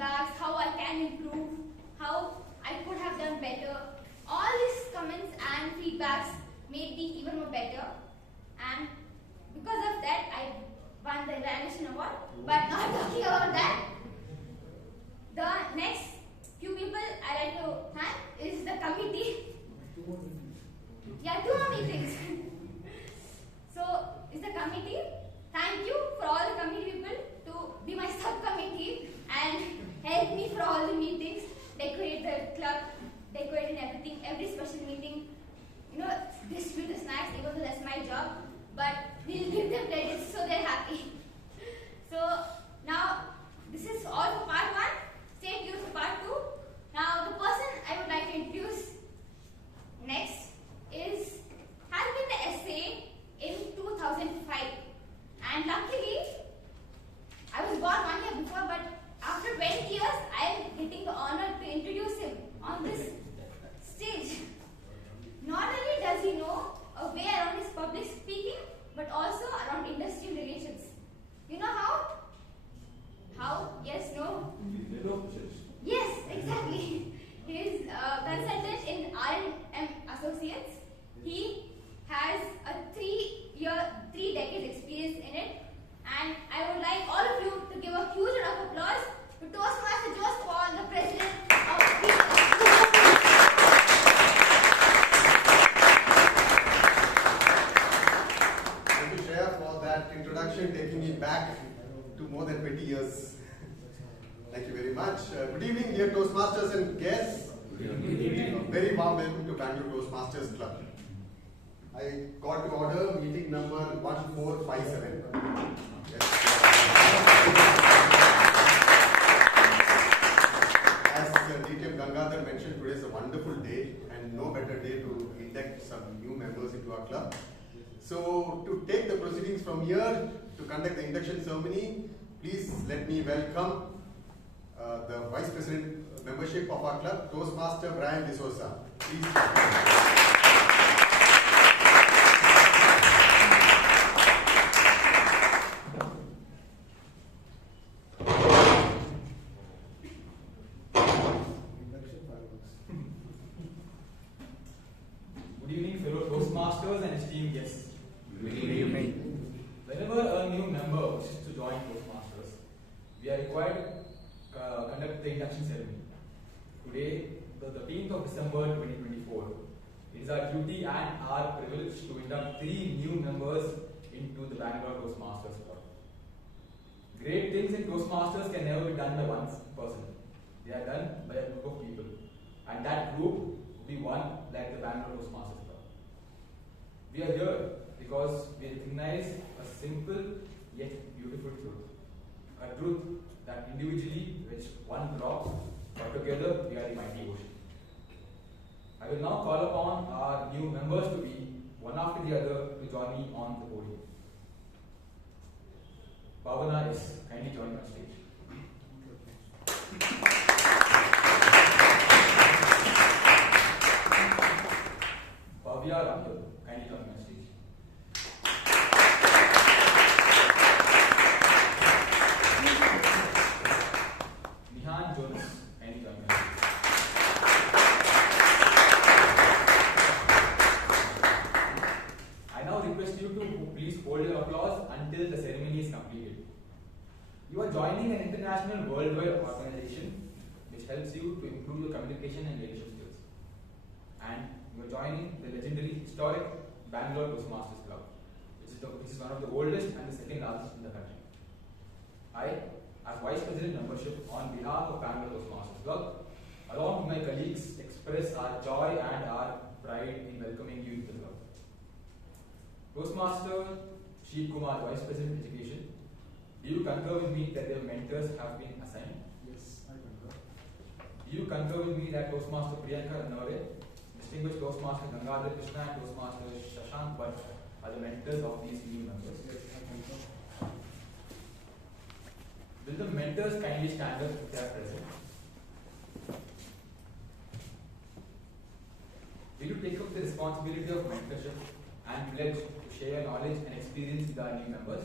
feedbacks, how I can improve, how I could have done better. All these comments and feedbacks made me even more better, and because of that I won the evaluation award. But not talking about that, the next few people I like to thank is the committee. Yeah, 2 more meetings. So, it's the committee. Thank you for all the committee people to be my subcommittee and help me for all the meetings, decorate the club, decorate and everything, every special meeting, distribute the snacks, even though that's my job, but we'll give them credit so they're happy. So, now, this is all for part 1. Stay tuned for part 2. Now, the person I would like to introduce next has been the essay in 2005, and luckily I was born 1 year before, but after 20 years I am getting the honor to introduce him on this stage. Not only does he know a way around his public speaking, but also around industrial relations. You know how? How? Yes, no? Yes, exactly. He is a consultant in R&M Associates. He has a 3 decades experience in it, and I would like all of you to give a huge round of applause to Toastmaster Joseph Paul, the president of Thank you, Shreya, for that introduction, taking me back to more than 20 years. Thank you very much. Good evening, dear Toastmasters and guests. A very warm welcome to Bangalore Toastmasters Club. I call to order meeting number 1457. Yes. As DTM Gangaadhar mentioned, today is a wonderful day, and no better day to induct some new members into our club. So, to take the proceedings from here, to conduct the induction ceremony, please let me welcome the Vice President membership of our club, Toastmaster Brian D'Souza. Please. Good evening, fellow Toastmasters and esteemed guests. Good evening. Whenever a new member wishes to join Toastmasters, we are required to conduct the induction ceremony. Today, the 13th of December 2024, it is our duty and our privilege to induct 3 new members into the Bangalore Toastmasters Club. Great things in Toastmasters can never be done by one person. They are done by a group of people. And that group will be one like the Bangalore Toastmasters Club. We are here because we recognize a simple yet beautiful truth. A truth that individually which one drops, but together we are the mighty ocean. I will now call upon our new members to be one after the other to join me on the podium. Bhavana is kindly joining on stage. Bhavya, kindly joining on stage. Until the ceremony is completed. You are joining an international worldwide organization which helps you to improve your communication and leadership skills. And you are joining the legendary historic Bangalore Toastmasters Club, which is one of the oldest and the second largest in the country. I, as Vice President membership on behalf of Bangalore Toastmasters Club, along with my colleagues, express our joy and our pride in welcoming you into the club. Toastmaster Kumar, Vice President Education, do you concur with me that their mentors have been assigned? Yes, I concur. Do you concur with me that Toastmaster Priyanka Ranore, Distinguished Toastmaster Gangaadhar, Krishna, and Toastmaster Shashank Bhatt are the mentors of these new members? Yes, I concur. Will the mentors kindly stand up if they are present? Will you take up the responsibility of mentorship and pledge to share knowledge and experience with our new members?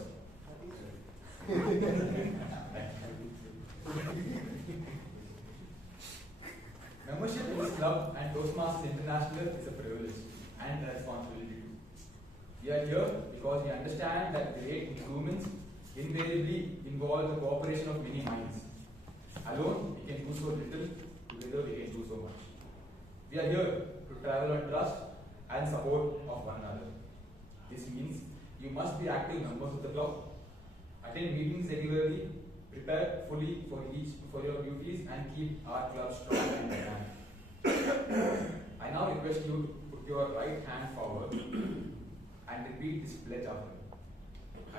Membership in this club and Toastmasters International is a privilege and a responsibility too. We are here because we understand that great improvements invariably involve the cooperation of many minds. Alone, we can do so little, together we can do so much. We are here to travel on trust and support of one another. This means you must be active members of the club, attend meetings regularly, prepare fully for your duties, and keep our club strong and dynamic. I now request you to put your right hand forward and repeat this pledge after me. I,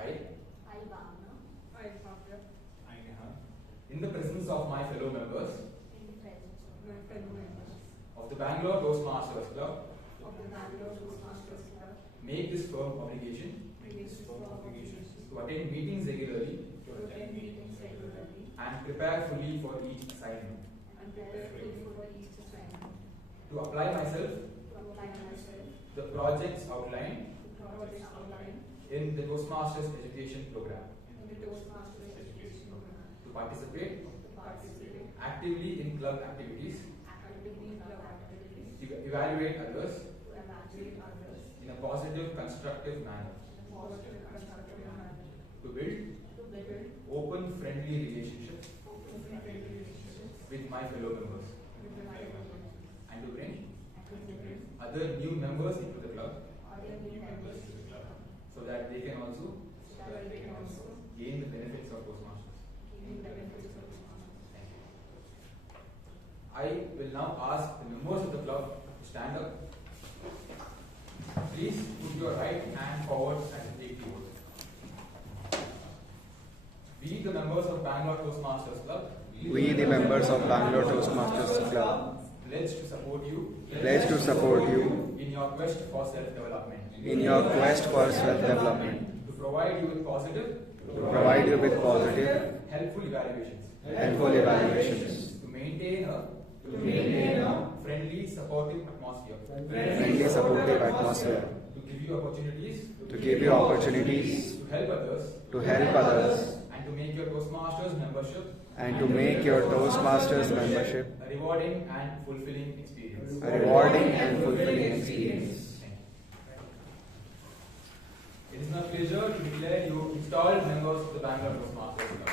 Bhavana, I, Bhavya, in the presence of my fellow members in the presence my fellow members of the Bangalore Toastmasters Club, of the Bangalore Toastmasters Club, make this firm obligation make this firm obligation to attend meetings regularly to attend meetings regularly and prepare fully for each assignment, and prepare fully for each assignment, to apply myself to apply myself the projects outlined to projects outlined in the Toastmasters education program, in the Toastmasters education program, to participate to participate actively in club activities, actively in club activities, to evaluate others to evaluate others in a positive, constructive manner, in a positive, constructive manner, to build to build open, friendly relationships open, friendly relationships with my fellow members, with my fellow members, and to bring and to bring other new members into the club other new members to the club, so that they can also so that they can also gain the benefits of Toastmasters. gain the benefits of Toastmasters. Thank you. I will now ask the members of the club to stand up. Please put your right hand forward and take the oath. We, the members of Bangalore Toastmasters Club, We, the members of Bangalore Toastmasters Club, pledge to support you in your quest for self-development, self-development, to provide you with positive, helpful evaluations, to maintain a friendly, supportive atmosphere, to give you opportunities, to help others, and to make your Toastmasters membership a rewarding and fulfilling experience. Thank you. It is my pleasure to declare you installed members of the Bangalore Toastmasters Club.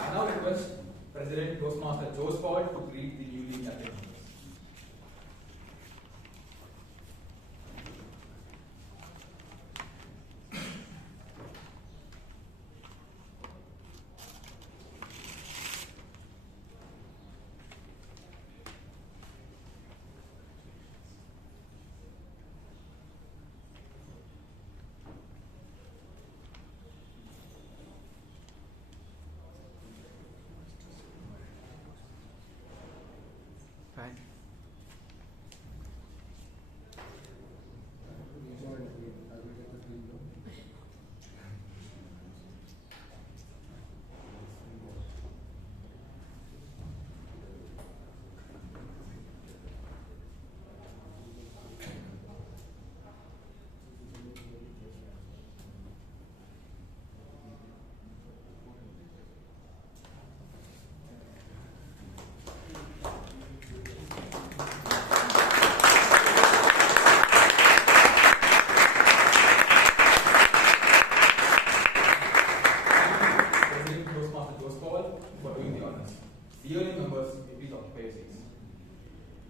I now request President Toastmaster Joseph to greet the newly elected members. Fine.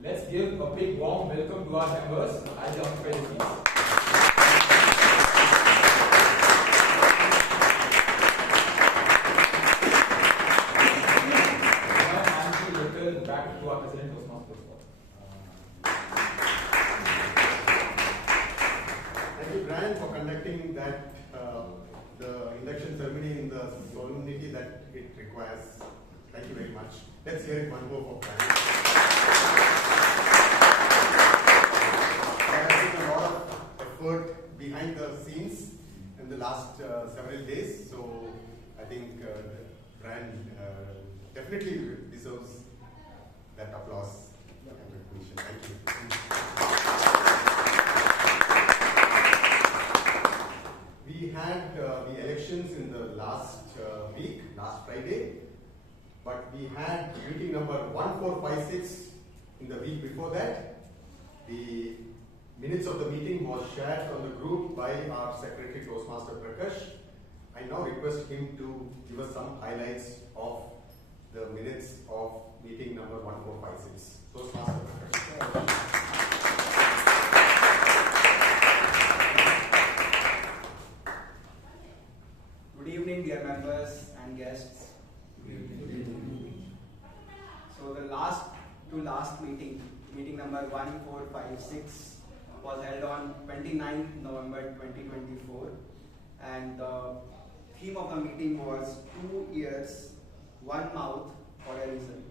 Let's give a big warm welcome to our members as they occupy the seats. Now I'm going to return back to our President Toastmasters. Thank you, Brian, for conducting that the induction ceremony in the solemnity that it requires. Thank you very much. Let's hear it one more for Brian. There has been a lot of effort behind the scenes in the last several days, so I think Brian definitely deserves that applause and recognition. Thank you. but we had meeting number 1456 in the week before that. The minutes of the meeting was shared on the group by our Secretary Toastmaster Prakarsh. I now request him to give us some highlights of the minutes of meeting number 1456. Toastmaster Prakarsh. Good evening, dear members and guests. So the last meeting, meeting number 1456, was held on 29th November 2024, and the theme of the meeting was 2 ears, 1 mouth for a reason.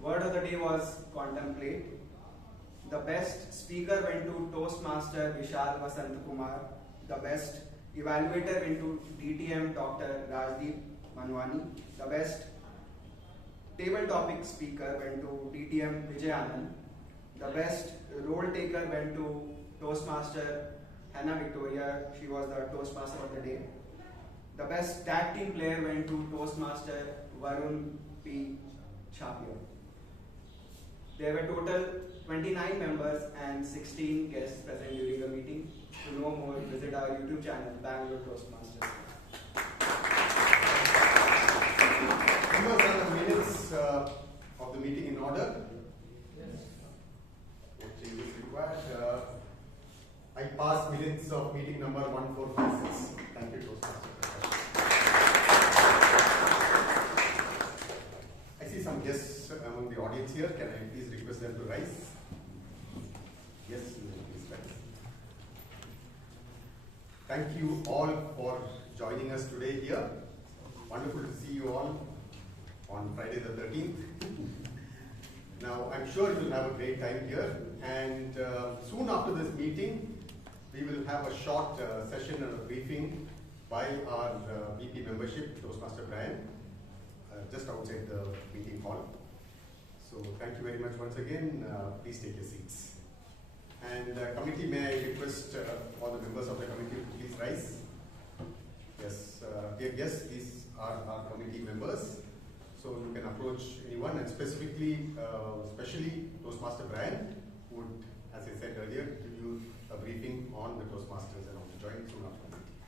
Word of the day was contemplate. The best speaker went to Toastmaster Vishal Vasantha Kumar. The best evaluator went to DTM Dr. Rajdeep Manwani. The best table topic speaker went to DTM Vijay Anand. The best role taker went to Toastmaster Hannah Victoria. She was the Toastmaster of the day. The best tag team player went to Toastmaster Varun P. Chhapia. There were total 29 members and 16 guests present during the meeting. To know more, visit our YouTube channel, Bangalore Toastmasters. Members, are the minutes of the meeting in order? Yes. No changes required. I pass minutes of meeting number 1456. Thank you, Toastmaster. I see some guests among the audience here. Can I please request them to rise? Yes, please rise. Thank you all for joining us today here. Wonderful to see you all on Friday the 13th. Now, I'm sure you will have a great time here, and soon after this meeting, we will have a short session and a briefing by our VP membership, Toastmaster Brian, just outside the meeting hall. So, thank you very much once again. Please take your seats. And committee, may I request all the members of the committee to please rise? Yes, dear guests, these are our committee members. So you can approach anyone, and specifically, especially Toastmaster Brian would, as I said earlier, give you a briefing on the Toastmasters and on the join soon after the meeting.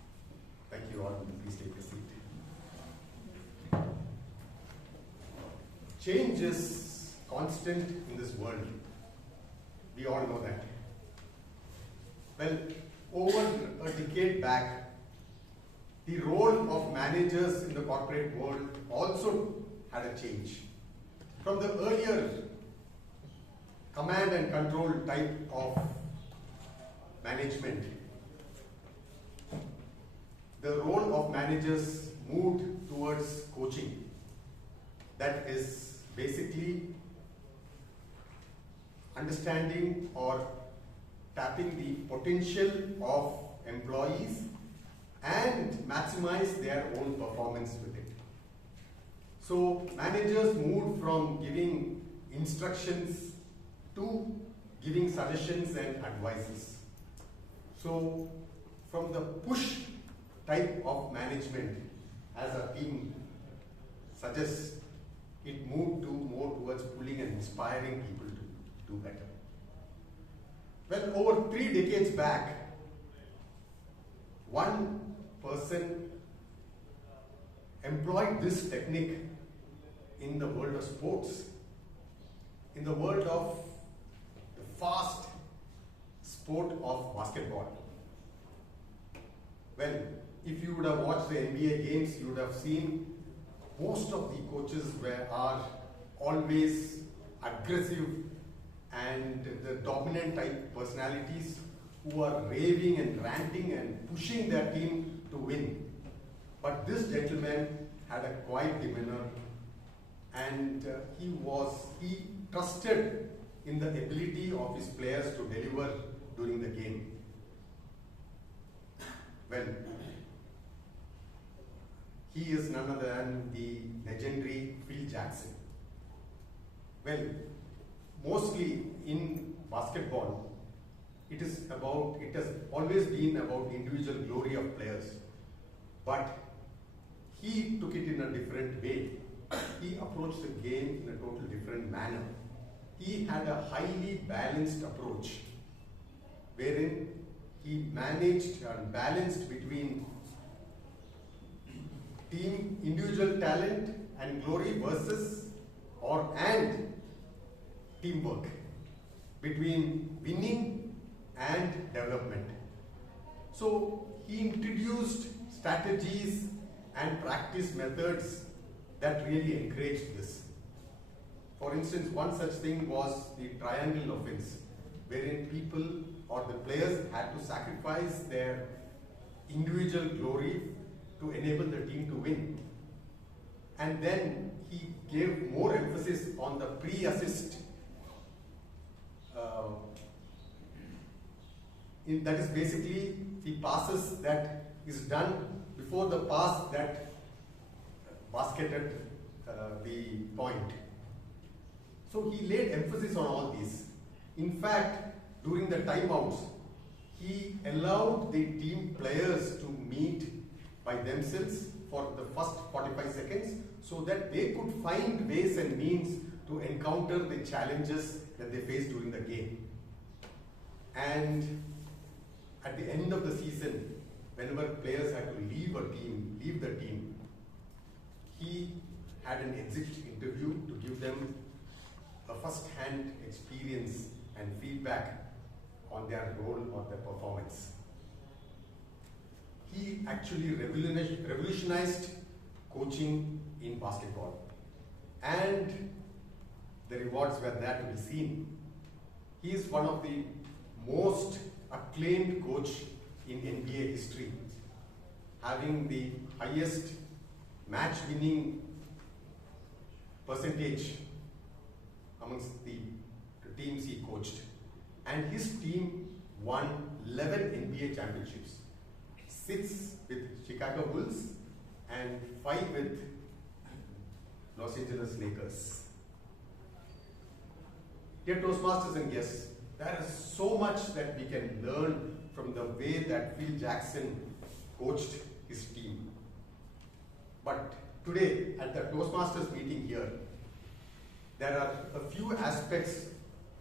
Thank you all, and please take a seat. Change is constant in this world. We all know that. Well, over a decade back, the role of managers in the corporate world also had a change. From the earlier command and control type of management, the role of managers moved towards coaching. That is basically understanding or tapping the potential of employees and maximize their own performance with it. So managers moved from giving instructions to giving suggestions and advices. So from the push type of management, as our team suggests, it moved to more towards pulling and inspiring people to do better. Well, over 3 decades back, one person employed this technique in the world of sports, in the world of the fast sport of basketball. Well, if you would have watched the NBA games, you would have seen most of the coaches are always aggressive and the dominant type personalities who are raving and ranting and pushing their team to win. But this gentleman had a quiet demeanor, and he trusted in the ability of his players to deliver during the game. Well, he is none other than the legendary Phil Jackson. Well, mostly in basketball, it has always been about individual glory of players. But he took it in a different way. he approached the game in a total different manner. He had a highly balanced approach, wherein he managed and balanced between team individual talent and glory versus and teamwork, between winning and development. So he introduced strategies and practice methods that really encouraged this. For instance, one such thing was the triangle offense, wherein people or the players had to sacrifice their individual glory to enable the team to win. And then he gave more emphasis on the pre-assist. That is basically the passes that is done before the pass that basketed the point. So he laid emphasis on all these. In fact, during the timeouts, he allowed the team players to meet by themselves for the first 45 seconds so that they could find ways and means to encounter the challenges that they faced during the game. And at the end of the season, whenever players had to leave the team, he had an exit interview to give them a first-hand experience and feedback on their role or their performance. He actually revolutionized coaching in basketball, and the rewards were there to be seen. He is one of the most acclaimed coach in NBA history, having the highest match-winning percentage amongst the teams he coached. And his team won 11 NBA championships, 6 with Chicago Bulls and 5 with Los Angeles Lakers. Dear Toastmasters and guests, there is so much that we can learn from the way that Phil Jackson coached his team. But today, at the Toastmasters meeting here, there are a few aspects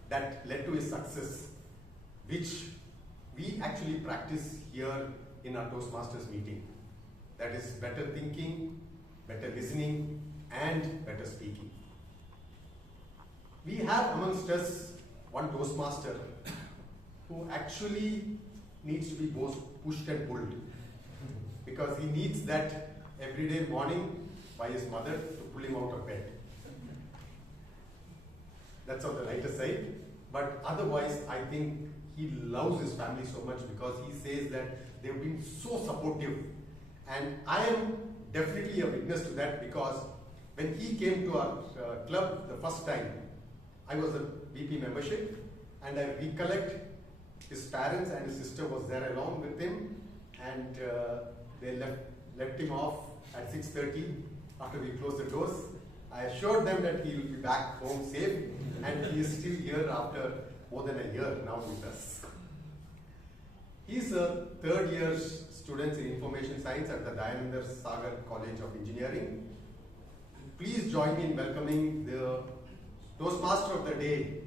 that led to his success, which we actually practice here in our Toastmasters meeting. That is better thinking, better listening, and better speaking. We have amongst us one Toastmaster who actually needs to be both pushed and pulled, because he needs that everyday morning by his mother to pull him out of bed. That's on the lighter side, but otherwise I think he loves his family so much, because he says that they've been so supportive, and I am definitely a witness to that, because when he came to our club the first time, I was a VP membership, and I recollect his parents and his sister was there along with him, and they left him off at 6:30 after we closed the doors. I assured them that he will be back home safe, and he is still here after more than a year now with us. He's a third-year student in Information Science at the Dayanandar Sagar College of Engineering. Please join me in welcoming the Toastmaster of the day,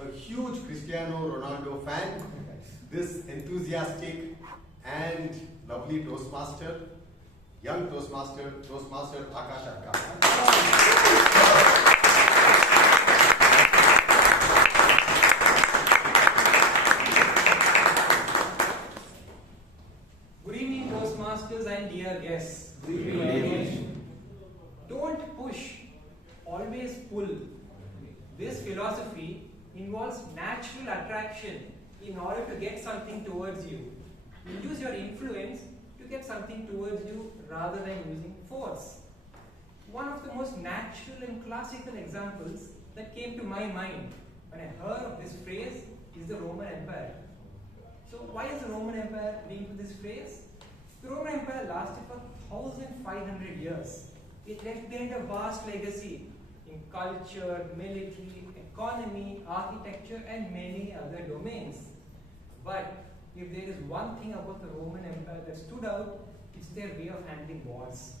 a huge Cristiano Ronaldo fan, this enthusiastic and lovely Toastmaster, young Toastmaster Akash Arka. Good evening, Toastmasters and dear guests. Good evening. Don't push, always pull. This philosophy involves natural attraction in order to get something towards you. You use your influence to get something towards you rather than using force. One of the most natural and classical examples that came to my mind when I heard of this phrase is the Roman Empire. So why is the Roman Empire linked to this phrase? The Roman Empire lasted for 1500 years. It left behind a vast legacy in culture, military, economy, architecture, and many other domains. But if there is one thing about the Roman Empire that stood out, it's their way of handling wars.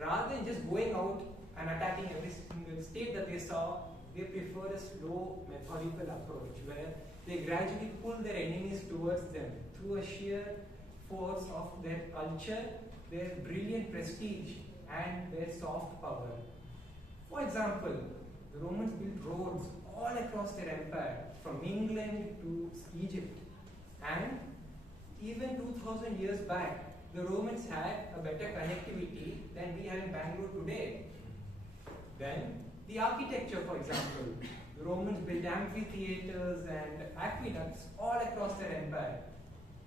Rather than just going out and attacking every single state that they saw, they preferred a slow methodical approach where they gradually pull their enemies towards them through a sheer force of their culture, their brilliant prestige, and their soft power. For example, the Romans built roads all across their empire, from England to Egypt. And even 2000 years back, the Romans had a better connectivity than we have in Bangalore today. Then, the architecture, for example. The Romans built amphitheaters and aqueducts all across their empire.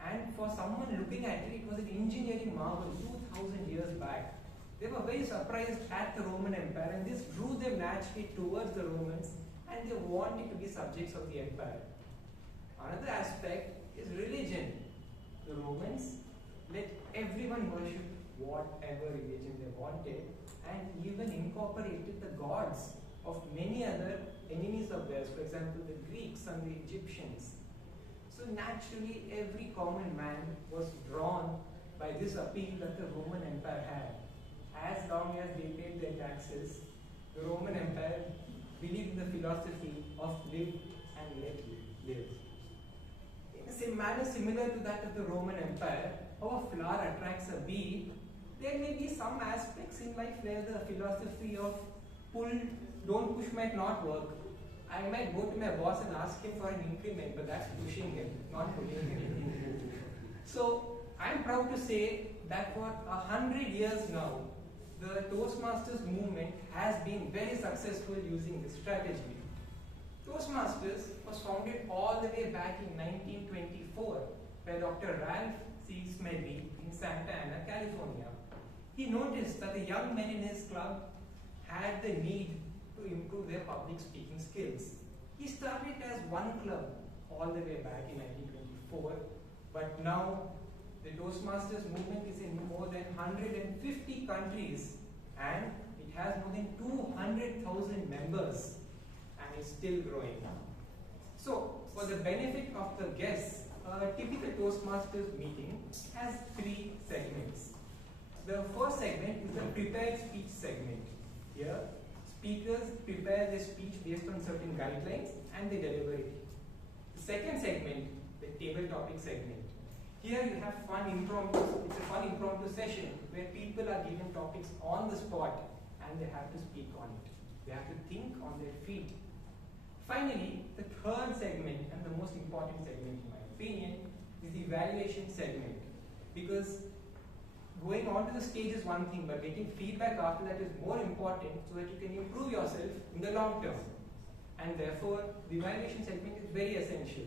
And for someone looking at it, it was an engineering marvel 2000 years back. They were very surprised at the Roman Empire, and this drew them naturally towards the Romans, and they wanted to be subjects of the empire. Another aspect is religion. The Romans let everyone worship whatever religion they wanted, and even incorporated the gods of many other enemies of theirs, for example, the Greeks and the Egyptians. So naturally, every common man was drawn by this appeal that the Roman Empire had. As long as they paid their taxes, the Roman Empire believed in the philosophy of live and let live. In a manner similar to that of the Roman Empire, how a flower attracts a bee, there may be some aspects in life where the philosophy of don't push might not work. I might go to my boss and ask him for an increment, but that's pushing him, not pulling him. So I'm proud to say that for 100 years now, the Toastmasters movement has been very successful using this strategy. Toastmasters was founded all the way back in 1924 by Dr. Ralph C. Smedley in Santa Ana, California. He noticed that the young men in his club had the need to improve their public speaking skills. He started as one club all the way back in 1924, but now the Toastmasters movement is in more than 150 countries, and it has more than 200,000 members, and it's still growing. So, for the benefit of the guests, a typical Toastmasters meeting has 3 segments. The first segment is the prepared speech segment. Here, speakers prepare their speech based on certain guidelines and they deliver it. The second segment, the table topic segment. Here you have fun impromptu. It's a fun impromptu session where people are given topics on the spot and they have to speak on it. They have to think on their feet. Finally, the third segment and the most important segment in my opinion is the evaluation segment, because going onto the stage is one thing, but getting feedback after that is more important so that you can improve yourself in the long term. And therefore, the evaluation segment is very essential.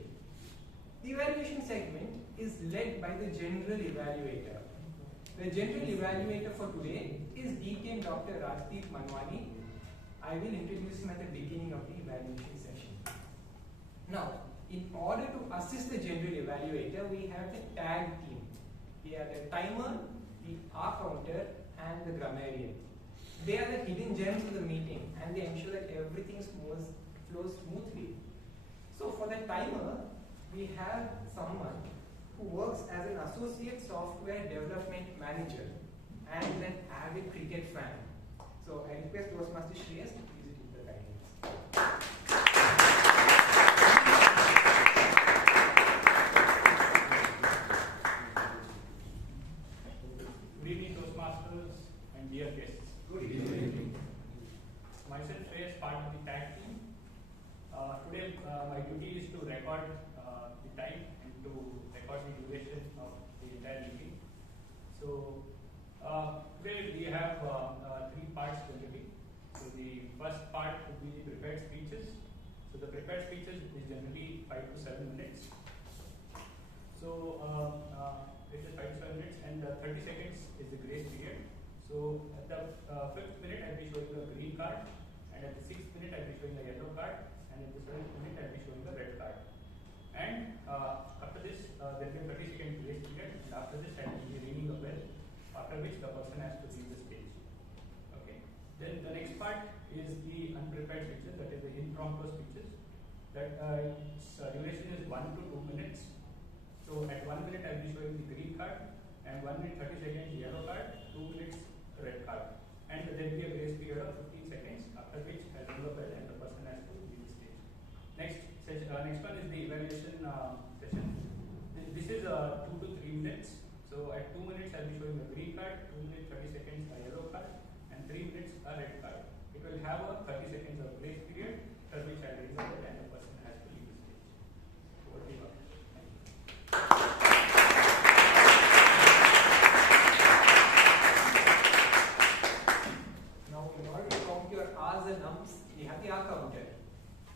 The evaluation segment is led by the general evaluator. The general evaluator for today is DTM Dr. Rajdeep Manwani. I will introduce him at the beginning of the evaluation session. Now, in order to assist the general evaluator, we have the tag team. We have the timer, the R counter, and the grammarian. They are the hidden gems of the meeting, and they ensure that everything flows smoothly. So for the timer, we have someone who works as an associate software development manager and is an avid cricket fan. So I request Toastmaster Shreya to please give the guidance. Good evening, Toastmasters and dear guests. Good evening. Myself, Shreya, is part of the tag team. Today, my duty is to record the time and to record the duration of the entire meeting. So, today we have 3 parts generally. So, the first part would be the prepared speeches. So, the prepared speeches is generally 5 to 7 minutes. So, it is 5 to 7 minutes, and 30 seconds is the grace period. So, at the 5th minute, I'll be showing the green card, and at the 6th minute, I'll be showing the yellow card, and at the 7th minute, I'll be showing the red card. And after this, there will be a 30-second grace period, and after this, I will be ringing a bell, after which the person has to leave the stage. Okay. Then the next part is the unprepared speeches, that is the impromptu speeches. That duration is 1 to 2 minutes. So at 1 minute, I'll be showing the green card, and 1 minute 30 seconds yellow card, 2 minutes red card. and there will be a grace period of 15 seconds, after which I'll ring the bell and the person has to leave the stage. Next one is the evaluation session. This is 2 to 3 minutes. So at 2 minutes I'll be showing a green card, 2 minutes 30 seconds a yellow card, and 3 minutes a red card. It will have a 30 seconds of grace period, after which I'll ring the bell and the person has to leave the stage. Over to you. Thank you. Now, in order to count your R's and M's, we have the R counter.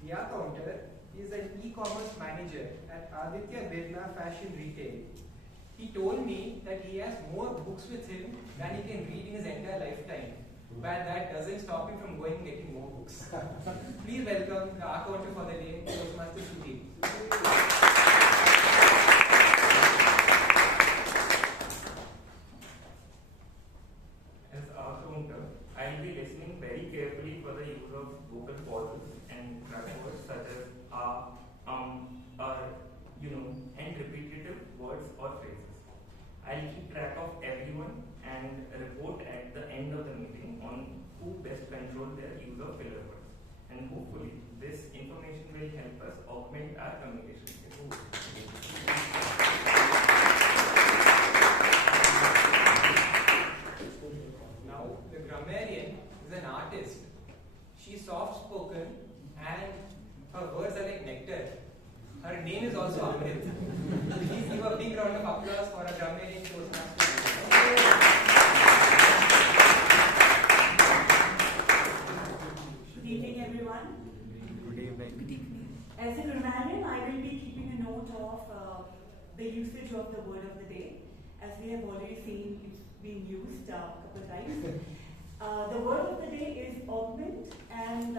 The R counter is an e-commerce manager at Aditya Birla Fashion Retail. He told me that he has more books with him than he can read in his entire lifetime. But that doesn't stop him from going and getting more books. Please welcome the R counter for the day, Toastmaster Sudeep. As our counter, I will be listening very carefully for the use of vocal pauses and crack words such as and repetitive words or phrases. I'll keep track of everyone and report at the end of the meeting on who best control their use of filler words. And hopefully, this information will help us augment our communication skills. Now, the grammarian is an artist. She's soft-spoken and her words are like nectar. Her name is also Amrit. Please give a big round of applause for a grammarian Toastmaster. Good evening, everyone. Good evening. As a grammarian, I will be keeping a note of the usage of the word of the day. As we have already seen, it's been used a couple of times. The word of the day is augment, and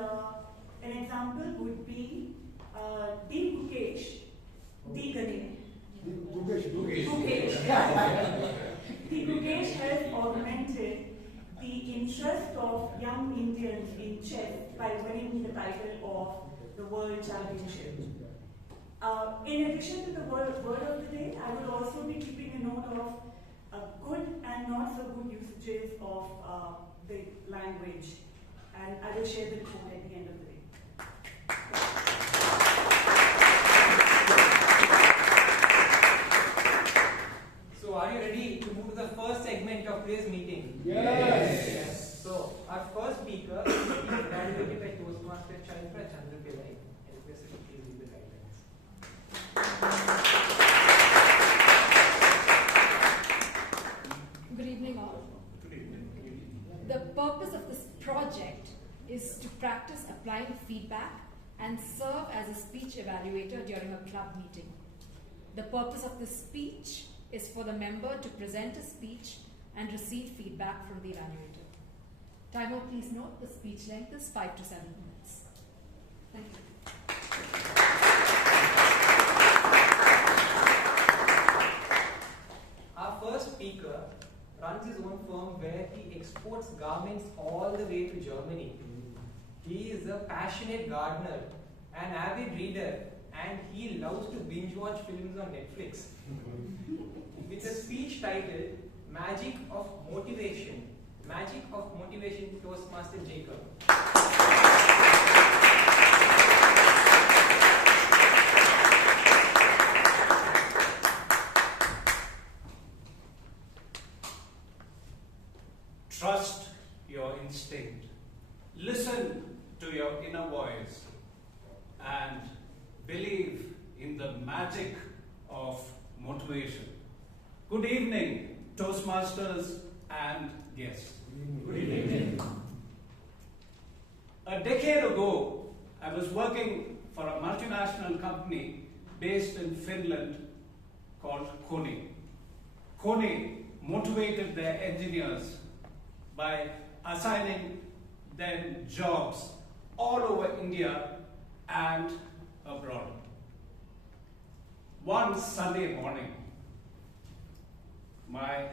an example would be Gukesh. The Gukesh has augmented the interest of young Indians in chess by winning the title of the World Championship. In addition to the word of the day, I will also be keeping a note of good and not so good usages of the language, and I will share the report at the end of the day. So, are you ready to move to the first segment of today's meeting? Yes. So, our first speaker is evaluated by Toastmaster Chandra Chandrapillai. I request you to please read the guidelines. Good evening, all. The purpose of this project is to practice applying feedback and serve as a speech evaluator during a club meeting. The purpose of this speech is for the member to present a speech and receive feedback from the evaluator. Timer, please note the speech length is 5 to 7 minutes. Thank you. Our first speaker runs his own firm where he exports garments all the way to Germany. He is a passionate gardener, an avid reader, and he loves to binge watch films on Netflix. With a speech titled Magic of Motivation. Magic of Motivation, Toastmaster Jacob. Trust your instinct. Listen to your inner voice and believe in the magic of motivation. Good evening, Toastmasters and guests. Good evening. A decade ago, I was working for a multinational company based in Finland called Kone. Kone motivated their engineers by assigning them jobs all over India and abroad. One Sunday morning, my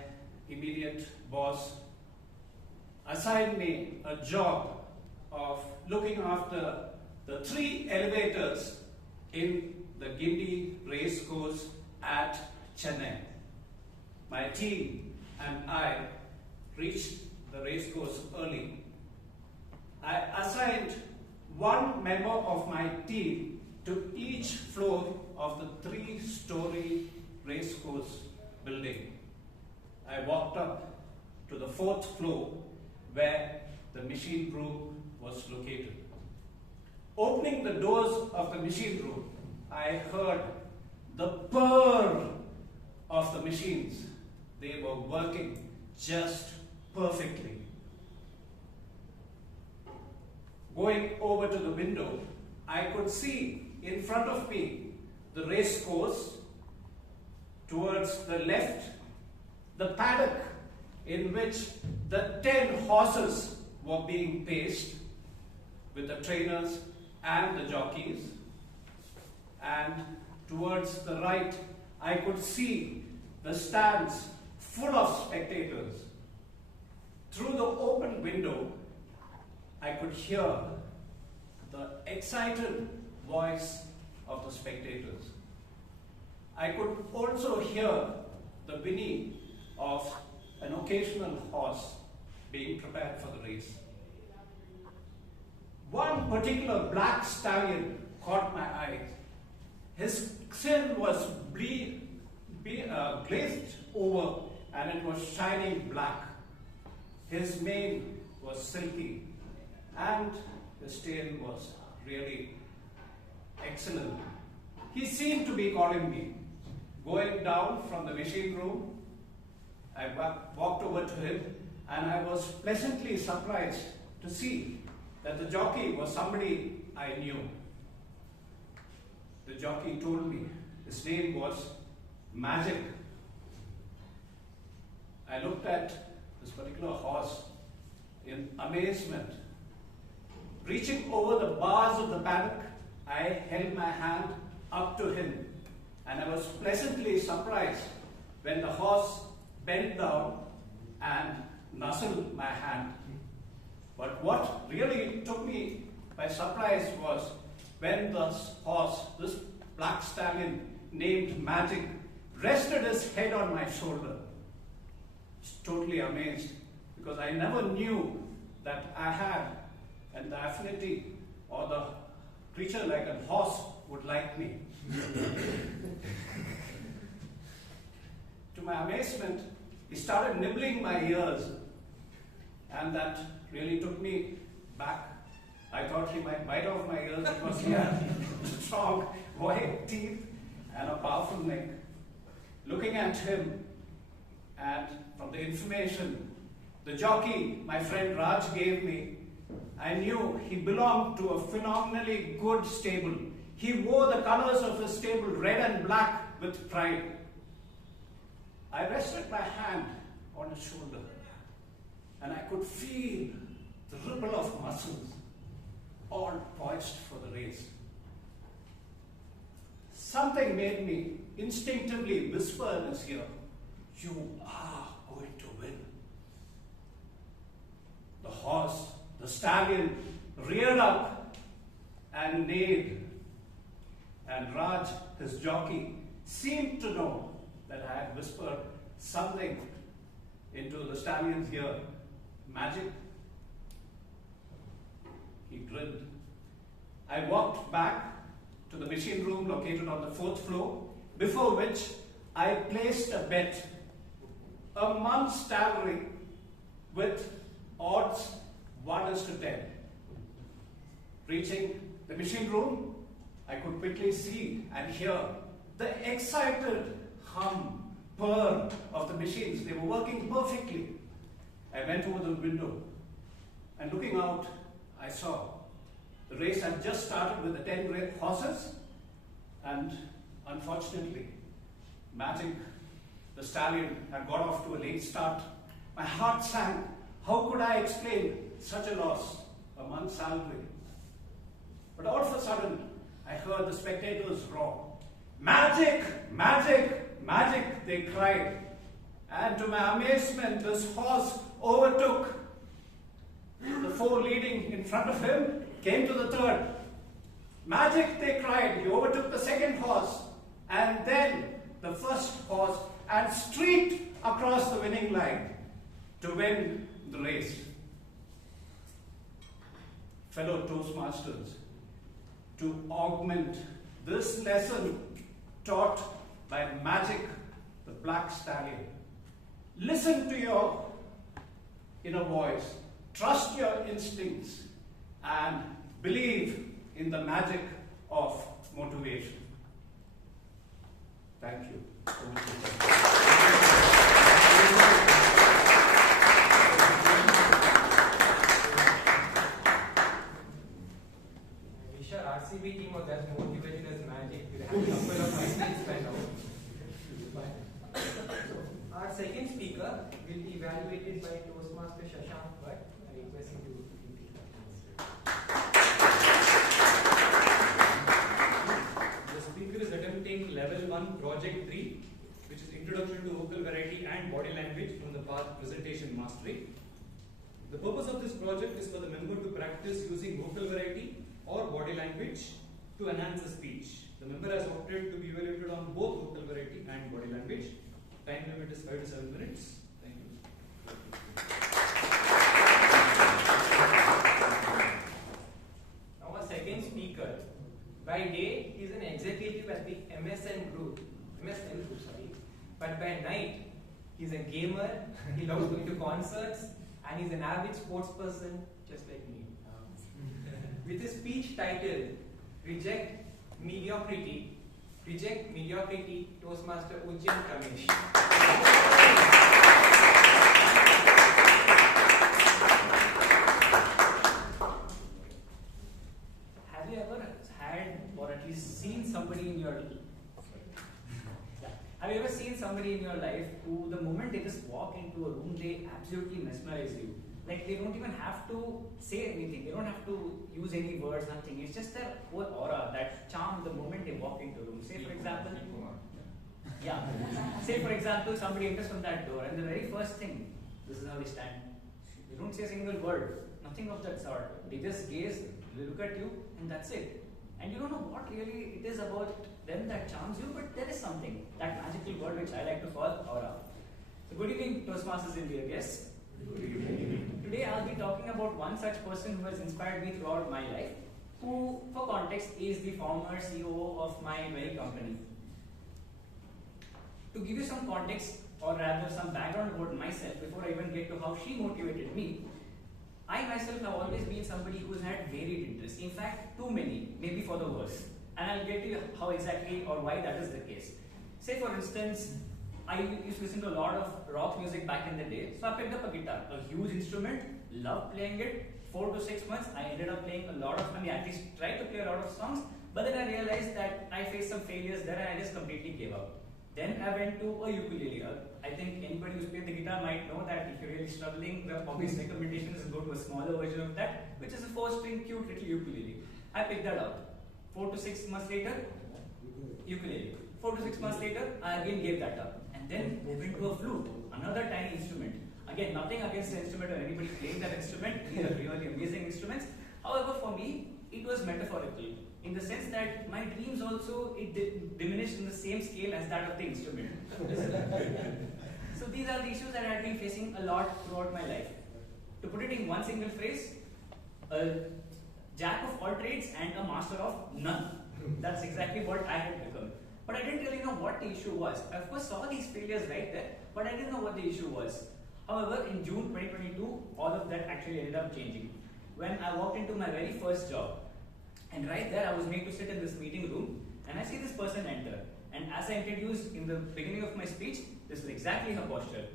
immediate boss assigned me a job of looking after the 3 elevators in the Gindi racecourse at Chennai. My team and I reached the race course early, I assigned one member of my team to each floor of the 3-story race course building. I walked up to the 4th floor where the machine room was located. Opening the doors of the machine room, I heard the purr of the machines. They were working just perfectly. Going over to the window, I could see in front of me the race course. Towards the left, the paddock in which the 10 horses were being paced with the trainers and the jockeys. And towards the right, I could see the stands full of spectators. Through the open window, I could hear the excited voice of the spectators. I could also hear the whinny of an occasional horse being prepared for the race. One particular black stallion caught my eye. His skin was glazed over and it was shining black. His mane was silky and his tail was really excellent. He seemed to be calling me. Going down from the machine room, I walked over to him and I was pleasantly surprised to see that the jockey was somebody I knew. The jockey told me his name was Magic. I looked at this particular horse in amazement. Reaching over the bars of the paddock, I held my hand up to him and I was pleasantly surprised when the horse bent down and nuzzled my hand. But what really took me by surprise was when this horse, this black stallion named Magic, rested his head on my shoulder. I was totally amazed because I never knew that I had an affinity or the creature like a horse would like me. To my amazement, he started nibbling my ears, and that really took me back. I thought he might bite off my ears because he had strong white teeth and a powerful neck. Looking at him, and from the information the jockey, my friend Raj, gave me, I knew he belonged to a phenomenally good stable. He wore the colors of his stable, red and black, with pride. I rested my hand on his shoulder and I could feel the ripple of muscles, all poised for the race. Something made me instinctively whisper in his ear, "You are going to win." The horse, the stallion, reared up and neighed. And Raj, his jockey, seemed to know that I had whispered something into the stallion's ear. Magic? He grinned. I walked back to the machine room located on the 4th floor, before which I placed a bet, a month's salary with odds 1:10. Reaching the machine room, I could quickly see and hear the excited hum, purr of the machines. They were working perfectly. I went over the window and looking out, I saw the race had just started with the 10 great horses, and unfortunately, Magic, the stallion, had got off to a late start. My heart sank. How could I explain such a loss, a month's salary? But all of a sudden, I heard the spectators roar, "Magic! Magic! Magic!" they cried. And to my amazement, this horse overtook the 4 leading in front of him, came to the 3rd. "Magic!" they cried. He overtook the 2nd horse and then the 1st horse and streaked across the winning line to win the race. Fellow Toastmasters, to augment this lesson taught by Magic, the Black Stallion, listen to your inner voice, trust your instincts, and believe in the magic of motivation. Thank you. Wish our RCB team was as motivated as Magic. We had a couple of ideas by now. Our second speaker will be evaluated by Toastmaster Shashank, but I request him to take The speaker is attempting level 1 project 3, which is introduction to vocal variety and body language from the path presentation mastery. The purpose of this project is for the member to practice using vocal variety or body language to enhance the speech. The member has opted to be evaluated on both vocal variety and body language. Time limit is 5 to 7 minutes. Thank you. Now our second speaker, by day he is an executive at the MSN group, but by night he's a gamer, he loves going to concerts, and he's an avid sports person just like me. With his speech titled Reject Mediocrity, Toastmaster Ujyant Ramesh. Have you ever had or at least seen somebody in your Have you ever seen somebody in your life who the moment they just walk into a room they absolutely mesmerize you? Like they don't even have to say anything, they don't have to use any words, nothing. It's just their whole aura, that charm the moment they walk into a room. Say for example, say for example somebody enters from that door and the very first thing, this is how they stand. They don't say a single word, nothing of that sort. They just gaze, they look at you and that's it. And you don't know what really it is about them that charms you, but there is something, that magical word which I like to call aura. So good evening Toastmasters India guests. Today I'll be talking about one such person who has inspired me throughout my life, who for context is the former CEO of my very company. To give you some context or rather some background about myself before I even get to how she motivated me, I myself have always been somebody who has had varied interests. In fact, too many, maybe for the worse. And I'll get to you how exactly or why that is the case. Say for instance, I used to listen to a lot of rock music back in the day, so I picked up a guitar, a huge instrument, loved playing it. 4 to 6 months, I ended up playing a lot of, at least tried to play a lot of songs, but then I realized that I faced some failures there and I just completely gave up. Then I went to a ukulele. I think anybody who's played the guitar might know that if you're really struggling, the obvious recommendation is to go to a smaller version of that, which is a 4-string cute little ukulele. I picked that up. 4 to 6 months later, ukulele. 4 to 6 months later, I again gave that up. And then I went to a flute, another tiny instrument. Again, nothing against the instrument or anybody playing that instrument. These are really amazing instruments. However, for me, it was metaphorical in the sense that my dreams also diminished in the same scale as that of the instrument. So these are the issues that I had been facing a lot throughout my life. To put it in one single phrase, a jack of all trades and a master of none. That's exactly what I had become. But I didn't really know what the issue was. I of course saw these failures right there, but I didn't know what the issue was. However, in June 2022, all of that actually ended up changing. When I walked into my very first job, and right there I was made to sit in this meeting room, and I see this person enter. And as I introduced in the beginning of my speech, this is exactly her posture.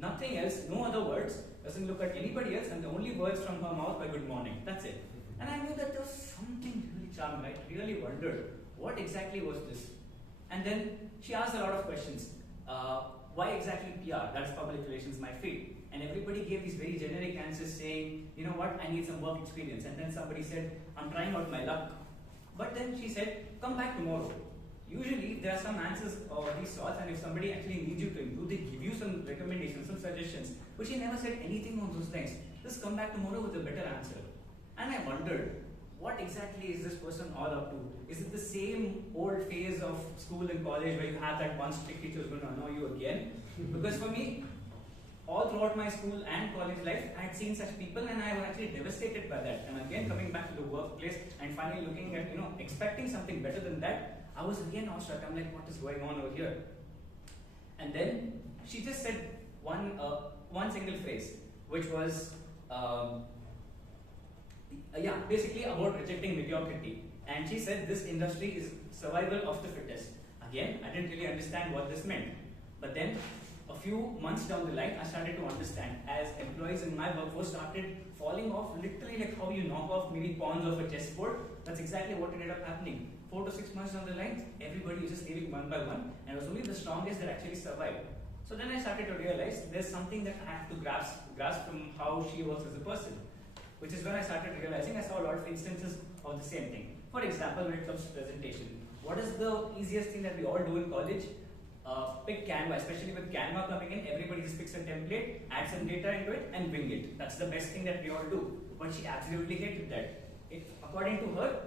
Nothing else, no other words, doesn't look at anybody else, and the only words from her mouth were good morning. That's it. And I knew that there was something really charming. I really wondered, what exactly was this? And then she asked a lot of questions. Why exactly PR? That's public relations, my field. And everybody gave these very generic answers saying, you know what, I need some work experience. And then somebody said, I'm trying out my luck. But then she said, come back tomorrow. Usually there are some answers of these sorts, and if somebody actually needs you to improve, they give you some recommendations, some suggestions. But she never said anything on those lines. Just come back tomorrow with a better answer. And I wondered, what exactly is this person all up to? Is it the same old phase of school and college where you have that one strict teacher who's going to annoy you again? Because for me, all throughout my school and college life, I had seen such people, and I was actually devastated by that. And again, coming back to the workplace and finally looking at, expecting something better than that, I was again awestruck. I'm like, what is going on over here? And then she just said one single phrase, which was, basically about rejecting mediocrity. And she said, this industry is survival of the fittest. Again, I didn't really understand what this meant. But then, a few months down the line, I started to understand as employees in my workforce started falling off, literally like how you knock off maybe pawns off a chessboard. That's exactly what ended up happening. 4 to 6 months down the line, everybody was just leaving one by one, and it was only the strongest that actually survived. So then I started to realize there's something that I have to grasp from how she works as a person, which is when I started realizing I saw a lot of instances of the same thing. For example, when it comes to presentation, what is the easiest thing that we all do in college? Pick Canva, especially with Canva coming in, everybody just picks a template, adds some data into it, and wing it. That's the best thing that we all do. But she absolutely hated that. According to her,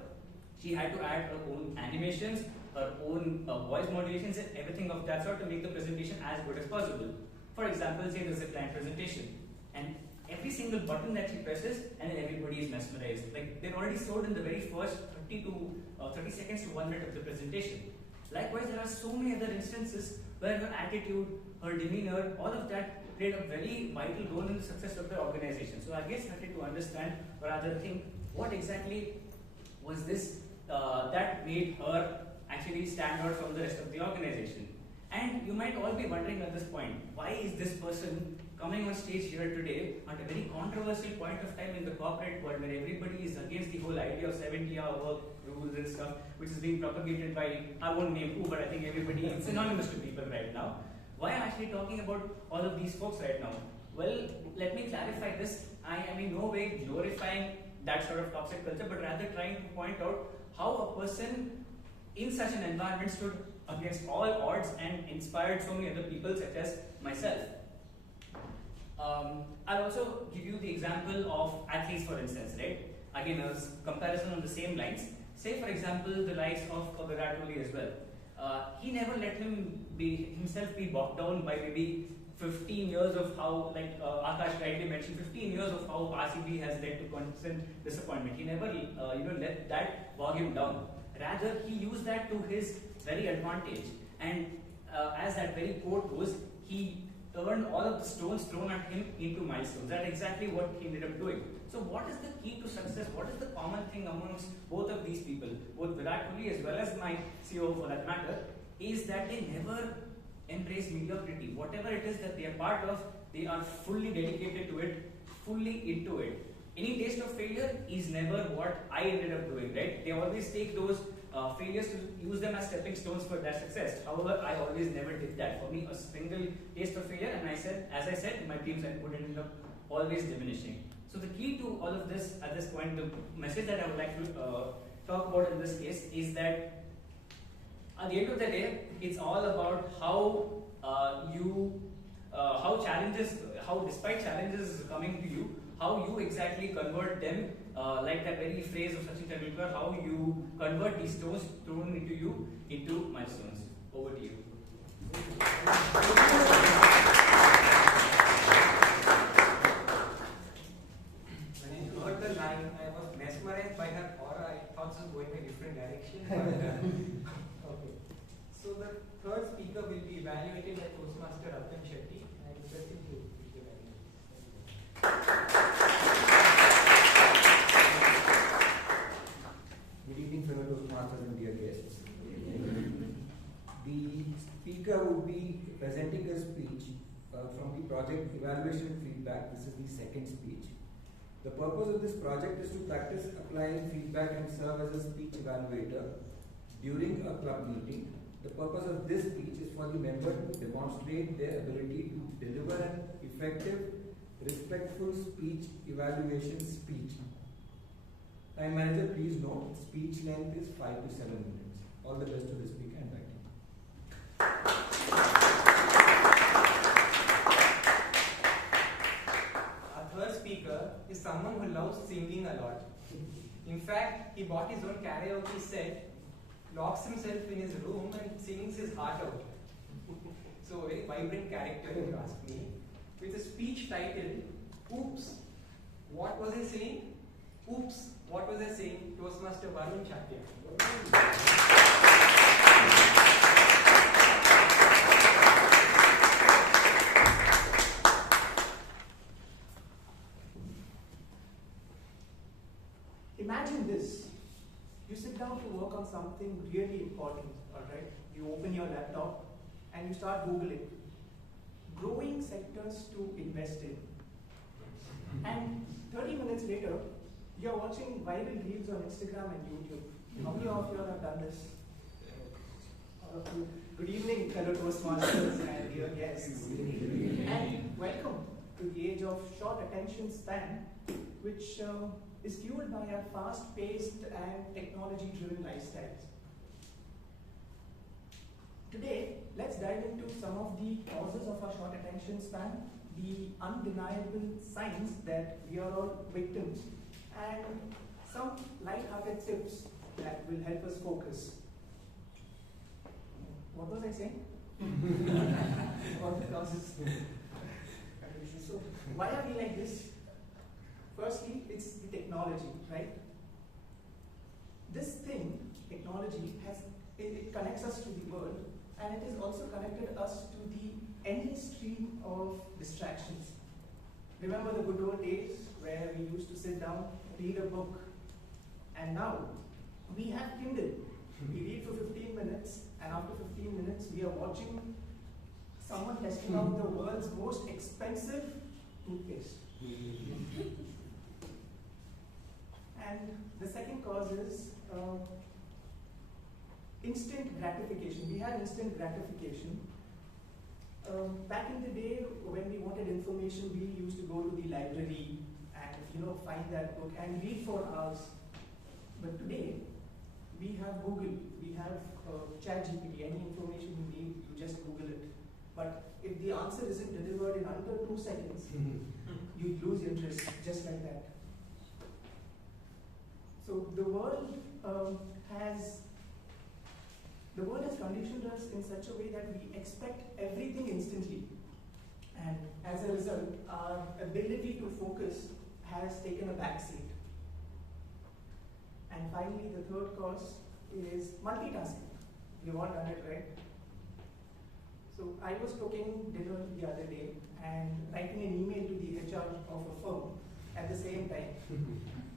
she had to add her own animations, her own voice modulations, and everything of that sort to make the presentation as good as possible. For example, say there's a client presentation, and every single button that she presses, and then everybody is mesmerized. Like they're already sold in the very first 30 seconds to 1 minute of the presentation. Likewise, there are so many other instances where her attitude, her demeanor, all of that played a very vital role in the success of the organization. So I guess I had to understand, or rather think, what exactly was this that made her actually stand out from the rest of the organization. And you might all be wondering at this point, why is this person coming on stage here today at a very controversial point of time in the corporate world where everybody is against the whole idea of 70-hour work rules and stuff, which is being propagated by, I won't name who, but I think everybody is synonymous to people right now. Why am I actually talking about all of these folks right now? Well, let me clarify this. I am in no way glorifying that sort of toxic culture, but rather trying to point out how a person in such an environment stood against all odds and inspired so many other people such as myself. I'll also give you the example of athletes, for instance, right? Again, a comparison on the same lines. Say, for example, the likes of Virat Kohli as well. He never let himself be bogged down by maybe 15 years of how, like Akash rightly mentioned, 15 years of how RCB has led to constant disappointment. He never, let that bog him down. Rather, he used that to his very advantage. And as that very quote goes, he turned all of the stones thrown at him into milestones. That's exactly what he ended up doing. So what is the key to success? What is the common thing amongst both of these people, both Virat Kohli as well as my CEO for that matter, is that they never embrace mediocrity. Whatever it is that they are part of, they are fully dedicated to it, fully into it. Any taste of failure is never what I ended up doing, right? They always take those failures to use them as stepping stones for their success. However, I always never did that. For me, a single taste of failure, and as I said, my teams would end up always diminishing. So the key to all of this at this point, the message that I would like to talk about in this case is that at the end of the day, it's all about how despite challenges coming to you, how you exactly convert them, like that very phrase of Sachin Tendulkar, how you convert these stones thrown into you into milestones. Over to you. When I heard the line, I was mesmerized by her aura. I thought she was going in a different direction. Okay. So the third speaker will be evaluated by Toastmaster Eapen. I request him to be evaluated. Good evening, fellow Toastmasters and dear guests. The speaker will be presenting a speech from the project Evaluation and Feedback. This is the second speech. The purpose of this project is to practice applying feedback and serve as a speech evaluator during a club meeting. The purpose of this speech is for the member to demonstrate their ability to deliver an effective, respectful speech evaluation speech. Time manager, please note, speech length is 5 to 7 minutes. All the best to the speaker and back to you. Our third speaker is someone who loves singing a lot. In fact, he bought his own karaoke set, locks himself in his room and sings his heart out. So a very vibrant character, if you ask me. with a speech titled, Oops, what was I saying? Oops, what was I saying? Toastmaster Varun Chhapia. Imagine this. You sit down to work on something really important, alright? You open your laptop and you start Googling growing sectors to invest in. And 30 minutes later, you're watching viral reels on Instagram and YouTube. How many of you have done this? All of you. Good evening, fellow Toastmasters and dear guests. And welcome to the age of short attention span, which is fueled by our fast-paced and technology-driven lifestyles. Today, let's dive into some of the causes of our short attention span, the undeniable signs that we are all victims, and some light-hearted tips that will help us focus. What was I saying? About the causes. So, why are we like this? Firstly, it's the technology, right? This thing, technology, it connects us to the world, and it has also connected us to the endless stream of distractions. Remember the good old days where we used to sit down, read a book, and now we have Kindle. We read for 15 minutes, and after 15 minutes, we are watching someone testing out the world's most expensive toothpaste. And the second cause is instant gratification. We had instant gratification. Back in the day, when we wanted information, we used to go to the library and find that book and read for hours. But today, we have Google, we have ChatGPT. Any information you need, you just Google it. But if the answer isn't delivered in under 2 seconds, you lose interest just like that. So the world has conditioned us in such a way that we expect everything instantly. And as a result, our ability to focus has taken a backseat. And finally, the third cause is multitasking. We've all done it, right? So I was cooking dinner the other day and writing an email to the HR of a firm at the same time.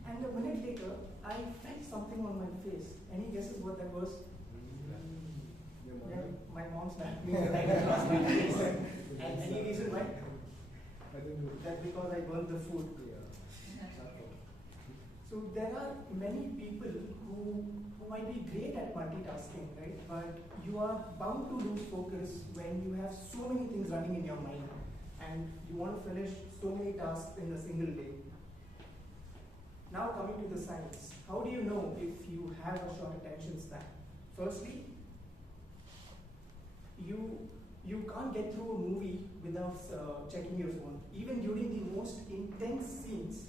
And a minute later, I felt something on my face. Any guesses what that was? Yeah, my mom slapped me right across my face. And any reason why? That's because I burned the food. So there are many people who might be great at multitasking, right? But you are bound to lose focus when you have so many things running in your mind and you want to finish so many tasks in a single day. Now coming to the science. How do you know if you have a short attention span? Firstly, you can't get through a movie without checking your phone. Even during the most intense scenes,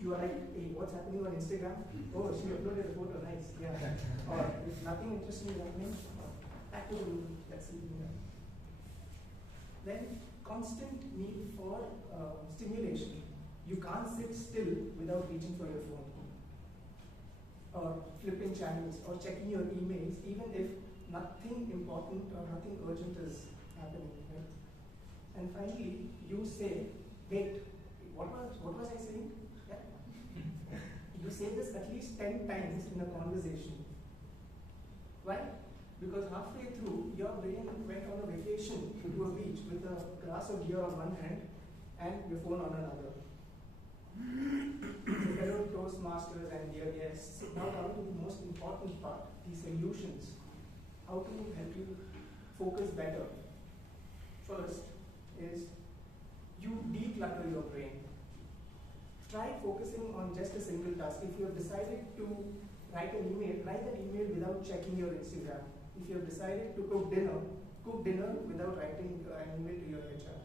you are like, hey, what's happening on Instagram? Oh, she uploaded a photo, nice, yeah. Or if nothing interesting is happening, back to the movie, that's it. Then, constant need for stimulation. You can't sit still without reaching for your phone. Or flipping channels, or checking your emails, even if nothing important or nothing urgent is happening. Right? And finally, you say, wait, what was I saying? Yeah. You say this at least 10 times in a conversation. Why? Because halfway through, your brain went on a vacation to a beach with a glass of beer on one hand and your phone on another. So fellow Toastmasters and dear guests, now coming to the most important part, the solutions. How to help you focus better? First is you declutter your brain. Try focusing on just a single task. If you have decided to write an email, write that email without checking your Instagram. If you have decided to cook dinner without writing an email to your HR.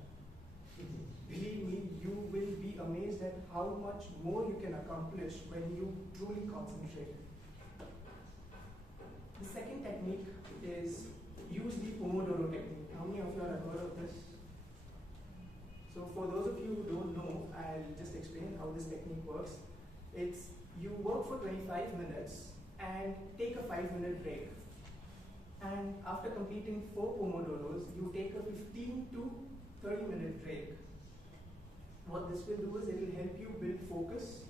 Believe me, you will be amazed at how much more you can accomplish when you truly concentrate. The second technique is use the Pomodoro technique. How many of you have heard of this? So So for those of you who don't know, I'll just explain how this technique works. It's you work for 25 minutes and take a 5-minute break. And after completing 4 Pomodoros, you take a 15 to 30-minute break. What this will do is it will help you build focus,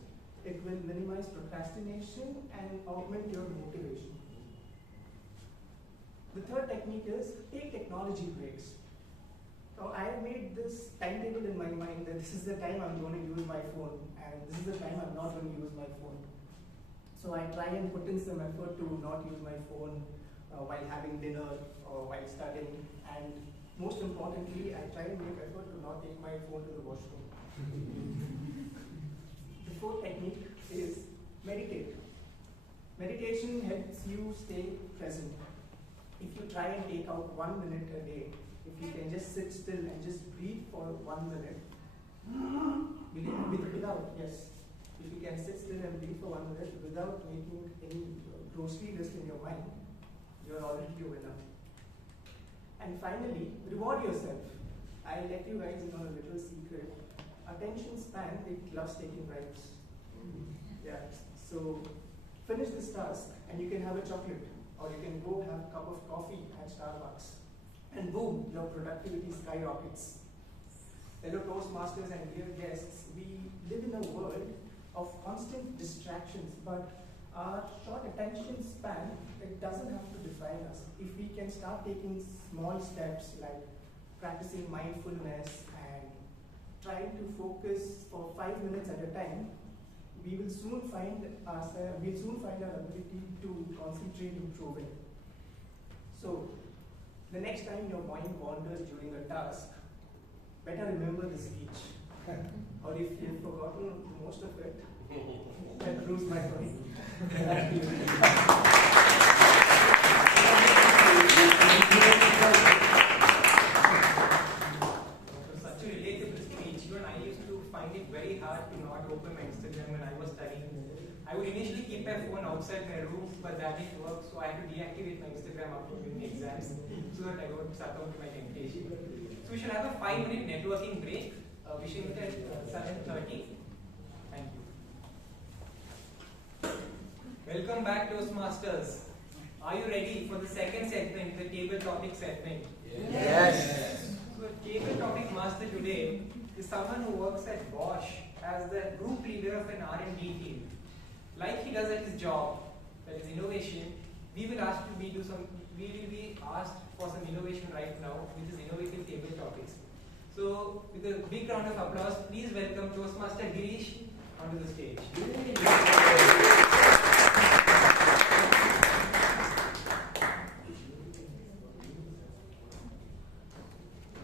it will minimize procrastination and augment your motivation. The third technique is take technology breaks. So I have made this timetable in my mind that this is the time I'm going to use my phone and this is the time I'm not going to use my phone. So I try and put in some effort to not use my phone while having dinner or while studying, and most importantly, I try and make effort to not take my phone to the washroom. The fourth technique is meditate. Meditation helps you stay present. If you try and take out 1 minute a day, if you can just sit still and just breathe for 1 minute, without, yes, if you can sit still and breathe for 1 minute without making any grocery list in your mind, you're already a winner. And finally, reward yourself. I'll let you guys in on a little secret. Attention span, it loves taking bribes. Yeah, so finish this task and you can have a chocolate, or you can go have a cup of coffee at Starbucks. And boom, your productivity skyrockets. Fellow Toastmasters and dear guests, we live in a world of constant distractions, but our short attention span, it doesn't have to define us. If we can start taking small steps like practicing mindfulness and trying to focus for 5 minutes at a time, we will soon find our ability to concentrate improving. So, the next time your mind wanders during a task, better remember the speech. Or if you've forgotten most of it, that proves my point. Thank you. Such a relatable speech. Even I used to find it very hard to not open my Instagram when I was studying. I would initially keep my phone outside my room, but that didn't work, so I had to deactivate my Instagram after doing the exams so that I don't succumb to my temptation. So we shall have a 5-minute networking break. We shall meet at 7:30. Thank you. Welcome back, Toastmasters. Are you ready for the second segment, the table topic segment? Yes. So the table topic master today is someone who works at Bosch as the group leader of an R&D team. Like he does at his job, that is innovation, we will be asked for some innovation right now, which is innovative table topics. So, with a big round of applause, please welcome Toastmaster Girish onto the stage.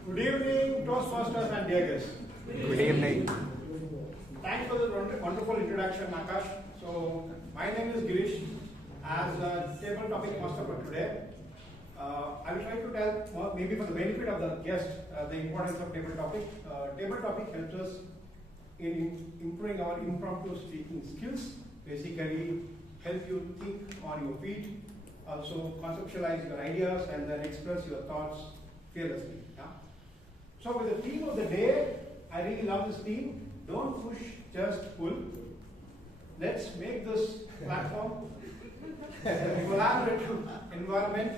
Good evening, Toastmasters and dear guests. Good evening. Thanks for the wonderful introduction, Akash. So, my name is Girish. As a table topic master for today, I will try to tell, maybe for the benefit of the guest, the importance of table topic. Table topic helps us in improving our impromptu speaking skills. Basically, help you think on your feet, also conceptualize your ideas, and then express your thoughts fearlessly. Yeah? So, with the theme of the day, I really love this theme. Don't push, just pull. Let's make this platform a collaborative environment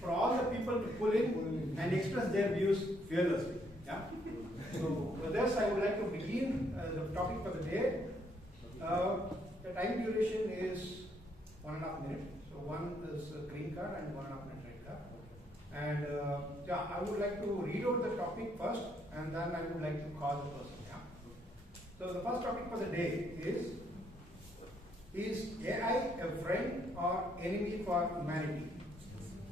for all the people to pull in and express their views fearlessly. Yeah? So with this, I would like to begin the topic for the day. The time duration is 1.5 minutes. So one is a green card and 1.5 minute red card. And yeah, I would like to read out the topic first, and then I would like to call the person. Yeah? So the first topic for the day is AI a friend or enemy for humanity?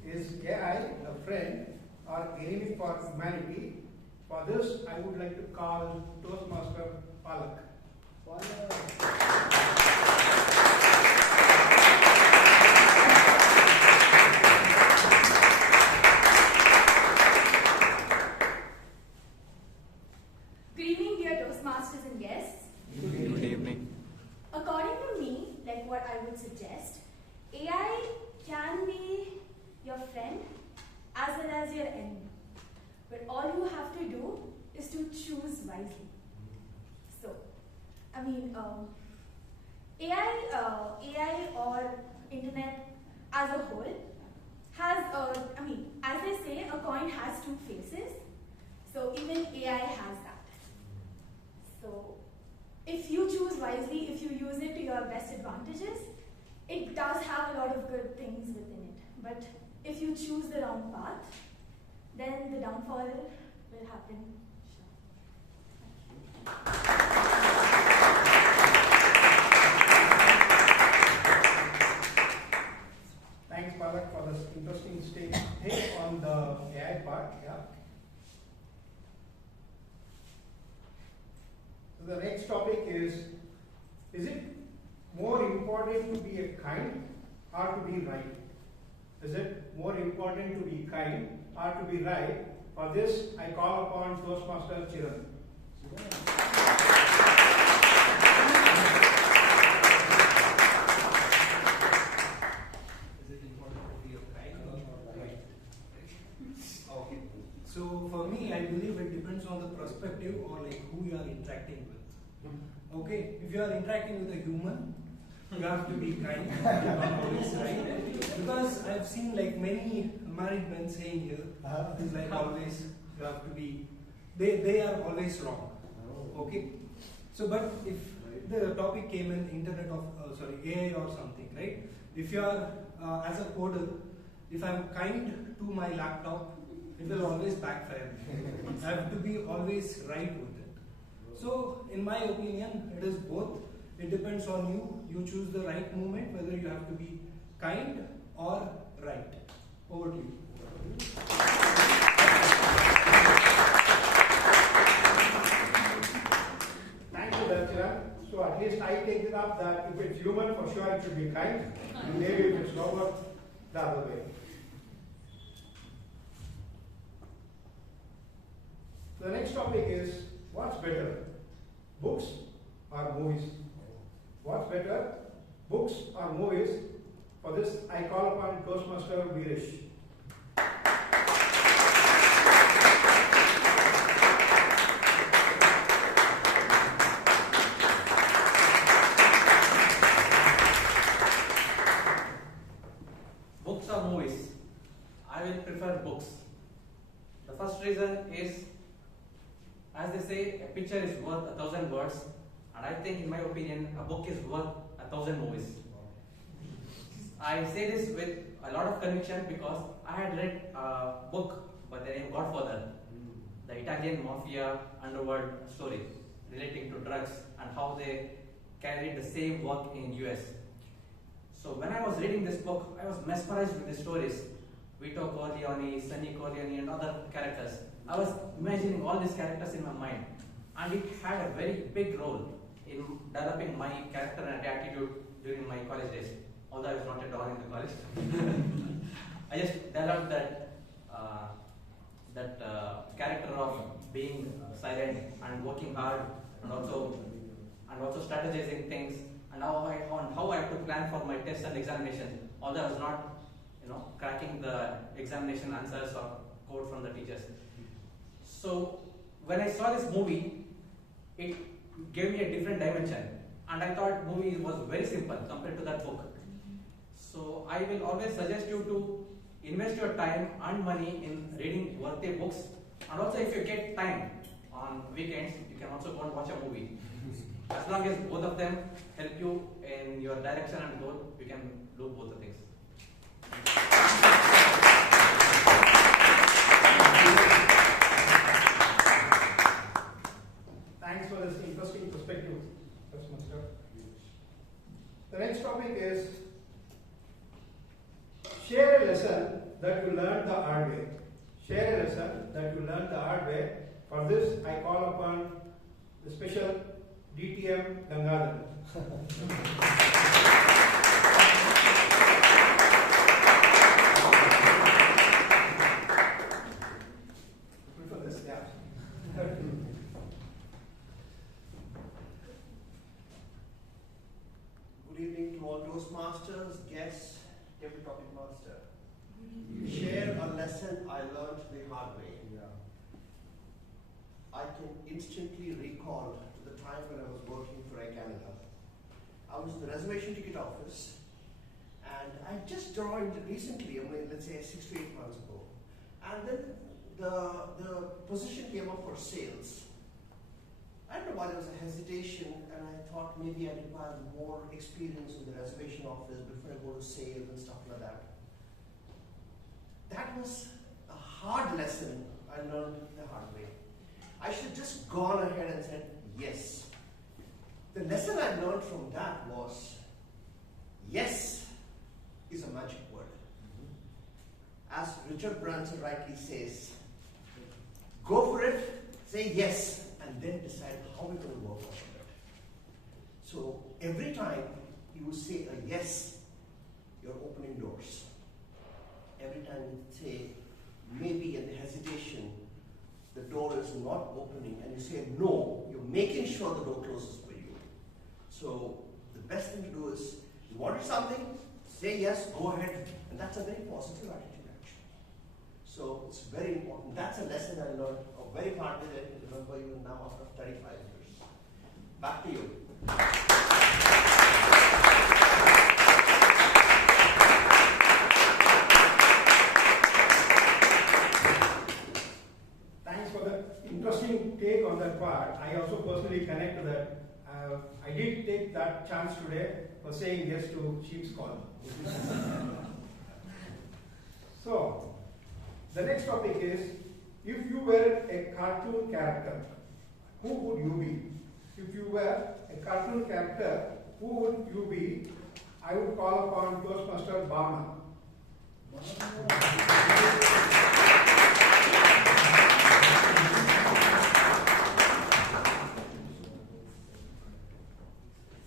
Is AI a friend or enemy for humanity? For this, I would like to call Toastmaster Palak. Good evening, dear Toastmasters and guests. Good evening. According to me, like what I would suggest, AI can be your friend as well as your enemy. But all you have to do is to to choose wisely. So, I mean, AI or internet as a whole has, as they say, a coin has two faces. So even AI has that. So if you choose wisely, if you use it to your best advantages, it does have a lot of good things within it. But if you choose the wrong path, then the downfall will happen. Thanks, Palak, for this interesting take on the AI part. Yeah. So the next topic is it more important to be kind or to be right? Is it more important to be kind or to be right? For this, I call upon Toastmaster Chiranth. So for me, I believe it depends on the perspective or like who you are interacting with. Okay, if you are interacting with a human, you have to be kind, not always right. Because I've seen like many married men saying here, is like always you have to be. They are always wrong. Okay, so but if the topic came in internet of AI or something, right? If you are as a coder, if I'm kind to my laptop, it will always backfire. I have to be always right with it. So, in my opinion, it is both. It depends on you. You choose the right moment, whether you have to be kind or right. Over to you. Thank you, Dachira. So at least I take it up that if it's human, for sure it should be kind. Maybe if it's robot, the other way. The next topic is, what's better, books or movies? What's better, books or movies? For this, I call upon Toastmaster Veeresh. Books or movies? I will prefer books. The first reason is, as they say, a picture is worth 1,000 words, and I think, in my opinion, a book is worth 1,000 movies. I say this with a lot of conviction because I had read a book by the name Godfather, the Italian mafia underworld story relating to drugs and how they carried the same work in US. So when I was reading this book, I was mesmerized with the stories. Vito Corleone, Sonny Corleone, and other characters. I was imagining all these characters in my mind, and it had a very big role in developing my character and attitude during my college days. Although I was not a don in the college, I just developed that character of being silent and working hard, and also strategizing things, and how I have to plan for my tests and examinations. Although I was not, cracking the examination answers or code from the teachers. So when I saw this movie, it gave me a different dimension, and I thought movie was very simple compared to that book. So I will always suggest you to invest your time and money in reading worthy books, and also if you get time on weekends, you can also go and watch a movie. As long as both of them help you in your direction and goal, you can do both the things. Thanks for this interesting perspective, Toastmaster. The next topic is, share a lesson that you learned the hard way. Share a lesson that you learned the hard way. For this, I call upon the special DTM Gangaadhar. For this, yeah. Good evening to all Toastmasters, guests, every topic master. Share a lesson I learned the hard way. I can instantly recall to the time when I was working for Air Canada. I was in the reservation ticket office, and I just joined recently, let's say 6 to 8 months ago. And then the position came up for sales. I don't know why there was a hesitation, and I thought maybe I require more experience in the reservation office before I go to sales and stuff like that. That was a hard lesson I learned the hard way. I should have just gone ahead and said yes. The lesson I learned from that was yes is a magic word. As Richard Branson rightly says, go for it, say yes, and then decide how we're going to work on it. So every time you say a yes, you're opening doors. Every time you say maybe in the hesitation, the door is not opening, and you say no, you're making sure the door closes for you. So the best thing to do is, you wanted something, say yes, go ahead, and that's a very positive attitude actually. So it's very important. That's a lesson I learned very hard that I can remember even now after 35 years. Back to you. Thanks for the interesting take on that part. I also personally connect to that. I did take that chance today for saying yes to Sheep's Call. So, the next topic is, if you were a cartoon character, who would you be? If you were a cartoon character, who would you be? I would call upon Toastmaster Bhavana.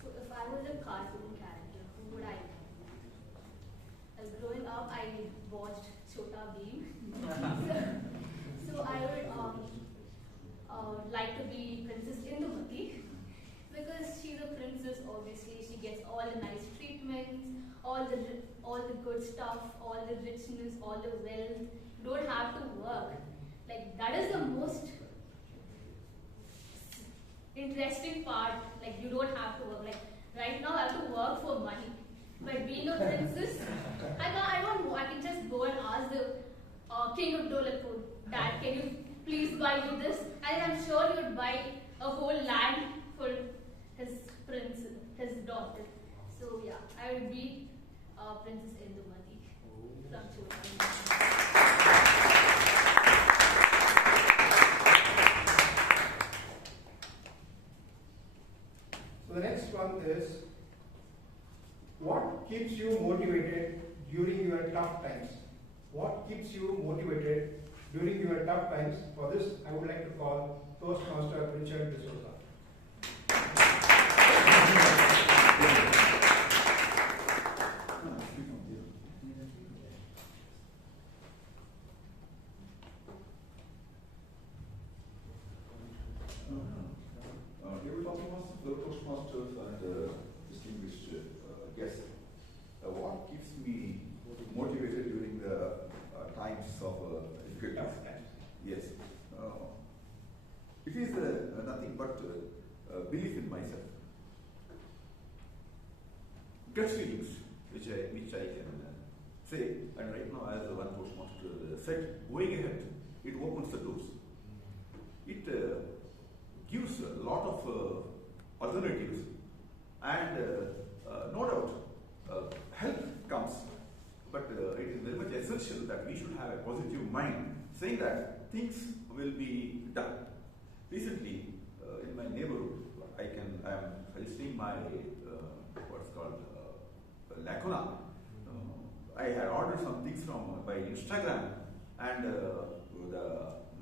So if I was a cartoon character, who would I be? Growing up, I watched Chota Bheem. So I would like to be Princess Indumati, because she's a princess. Obviously, she gets all the nice treatments, all the good stuff, all the richness, all the wealth. You don't have to work. Like, that is the most interesting part. Like, you don't have to work. Like, right now I have to work for money. But being a princess, I can just go and ask the King of Dholakpur, Dad, can you please buy me this? And I'm sure he would buy a whole land for his daughter. So yeah, I would be Princess Indumati from Chota Bheem. So the next one is, what keeps you motivated during your tough times? What keeps you motivated during your tough times? For this, I would like to call Toastmaster Richard D'Souza. Toastmasters and distinguished guests. What keeps me motivated during the times of difficulties? Yes. It is nothing but belief in myself. Gut feelings, which I can say, and right now, as one Toastmaster said, going ahead, it opens the doors. It gives a lot of alternatives, and no doubt help comes, but it is very much essential that we should have a positive mind, saying that things will be done. Recently, in my neighborhood, I am registering my what's called lacuna. I had ordered some things by Instagram, and the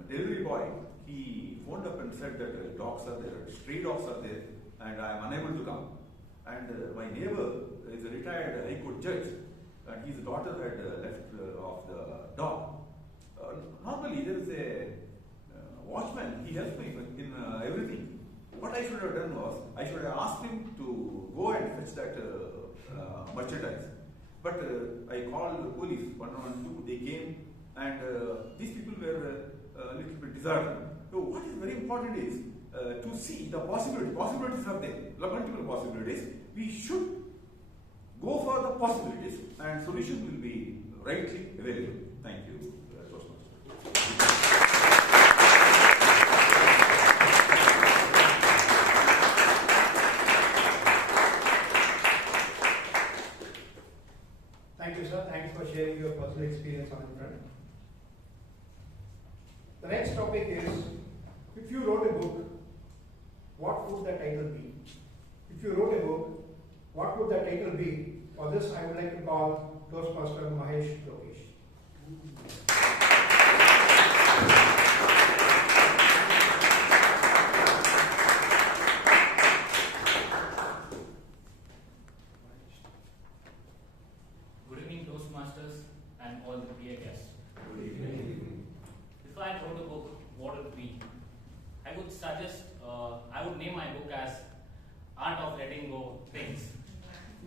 delivery boy, he phoned up and said that dogs are there, stray dogs are there, and I am unable to come. And my neighbor is a retired High Court judge, and his daughter had left of the dog. Normally there is a watchman, he helps me in everything. What I should have done was, I should have asked him to go and fetch that merchandise. But I called the police, 112, they came, and these people were a little bit disheartened. So what is very important is to see the possibilities. Possibilities are there, multiple possibilities. We should go for the possibilities, and solution will be rightly available. Thank you, Toastmaster. Thank you, sir. Thanks for sharing your personal experience on the front. The next topic is, if you wrote a book, what would the title be? If you wrote a book, what would the title be? For this, I would like to call Toastmaster Mahesh Lokesh. Good evening, Toastmasters and all the dear guests. Good evening. If I wrote a book, what would it be? I would suggest, I would name my book as Art of Letting Go Things.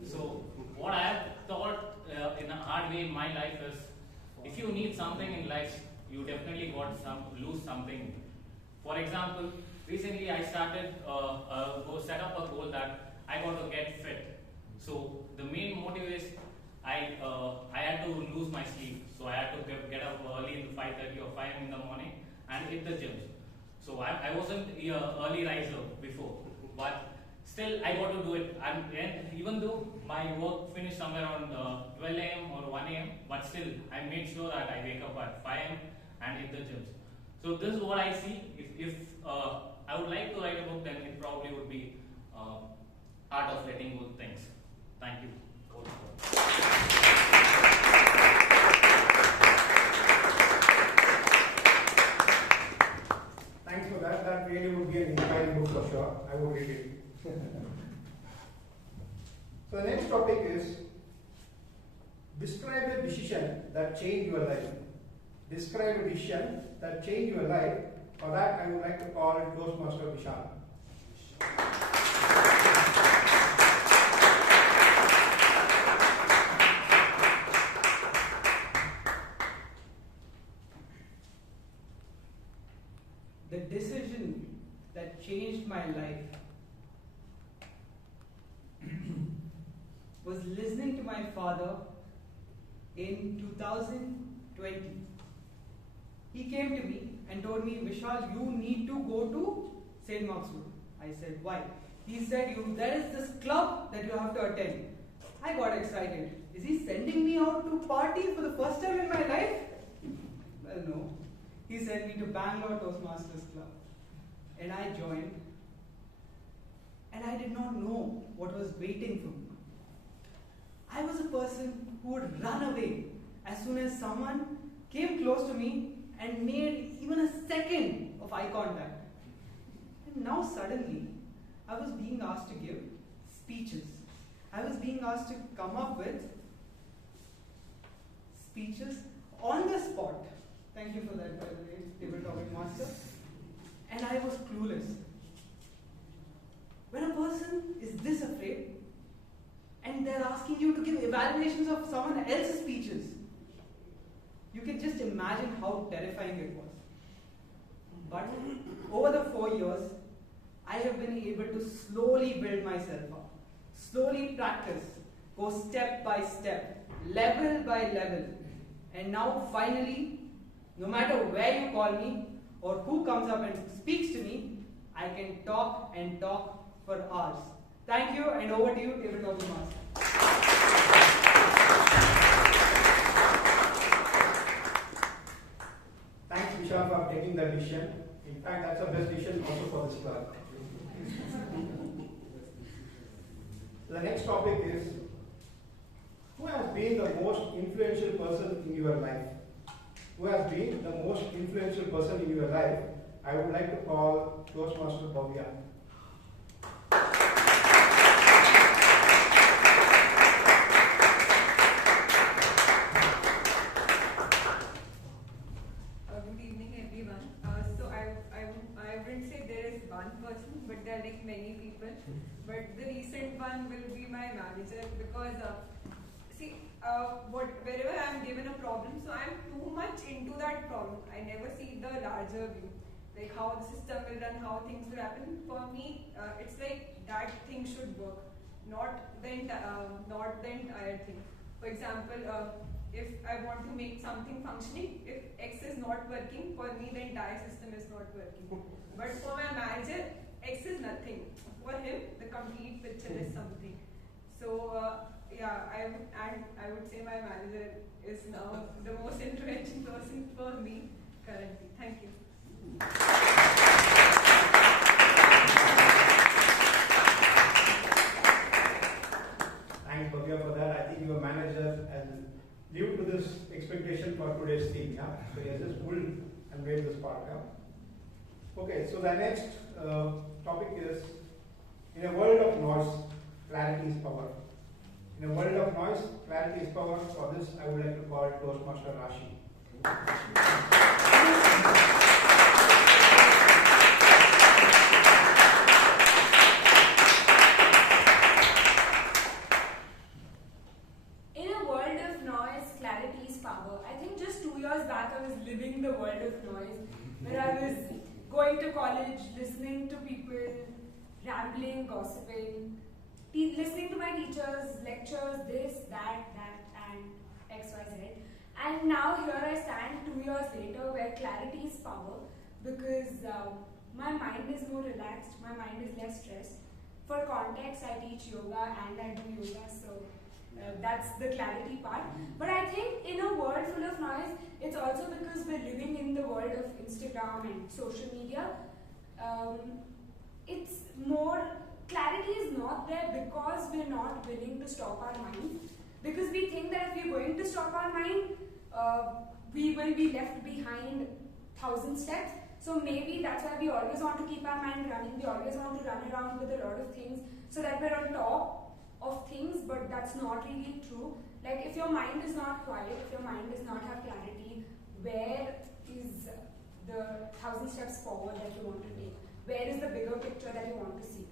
So, what I have thought in a hard way in my life is, if you need something in life, you definitely lose something. For example, recently I started set up a goal that I got to get fit. So the main motive is I had to lose my sleep. So I had to get up early in 5:30 or 5 in the morning and hit the gym. So I wasn't an early riser before, but still I got to do it. And even though my work finished somewhere around 12 a.m. or 1 a.m., but still I made sure that I wake up at 5 a.m. and hit the gym. So this is what I see. If I would like to write a book, then it probably would be Art of Letting Go Things. Thank you. Thanks for that. That really would be an inspiring book for sure. I would read it. So the next topic is, describe a decision that changed your life. Describe a decision that changed your life. For that, I would like to call Toastmaster Vishal. The decision that changed my life was listening to my father in 2020. He came to me and told me, Vishal, you need to go to St. Mark's Wood. I said, why? He said, there is this club that you have to attend. I got excited. Is he sending me out to party for the first time in my life? Well, no. He sent me to Bangalore Toastmasters Club. And I joined. And I did not know what was waiting for me. I was a person who would run away as soon as someone came close to me and made even a second of eye contact. And now suddenly, I was being asked to give speeches. I was being asked to come up with speeches on the spot. Thank you for that, by the way, table topic master. And I was clueless. When a person is this afraid, and they're asking you to give evaluations of someone else's speeches, you can just imagine how terrifying it was. But over the 4 years, I have been able to slowly build myself up, slowly practice, go step by step, level by level. And now finally, no matter where you call me or who comes up and speaks to me, I can talk and talk for hours. Thank you, and over to you, Tabletop Master. Thanks, Vishal, for taking that decision. In fact, that's the best decision also for this club. The next topic is, who has been the most influential person in your life? Who has been the most influential person in your life? I would like to call Toastmaster Bhavya. Good evening, everyone. So I wouldn't say there is one person, but there are like many people. But the recent one will be my manager, because wherever I'm given a problem, so I'm too much into that problem. I never see the larger view. like how the system will run, how things will happen. For me, it's like that thing should work, not the entire thing. For example, if I want to make something functioning, if X is not working, for me the entire system is not working. But for my manager, X is nothing. For him, the complete picture is something. So yeah, I would say my manager is now the most influential person for me currently. Thank you. Thanks, Bhavya, for that. I think your manager has lived to this expectation for today's theme. Yeah? So he has just pulled and made this part. Yeah? Okay, so the next topic is, in a world of noise, clarity is power. In a world of noise, clarity is power. For this, I would like to call Toastmaster Rashi. In a world of noise, clarity is power. I think just 2 years back, I was living the world of noise, where I was going to college, listening to people, rambling, gossiping, listening to my teachers, lectures, this, that, and X, Y, Z. And now here I stand 2 years later where clarity is power, because my mind is more relaxed, my mind is less stressed. For context, I teach yoga and I do yoga, so that's the clarity part. But I think in a world full of noise, it's also because we're living in the world of Instagram and social media. It's more, clarity is not there because we're not willing to stop our mind. Because we think that if we're going to stop our mind, we will be left behind 1,000 steps. So maybe that's why we always want to keep our mind running. We always want to run around with a lot of things so that we're on top of things, but that's not really true. Like if your mind is not quiet, if your mind does not have clarity, where is the 1,000 steps forward that you want to take? Where is the bigger picture that you want to see?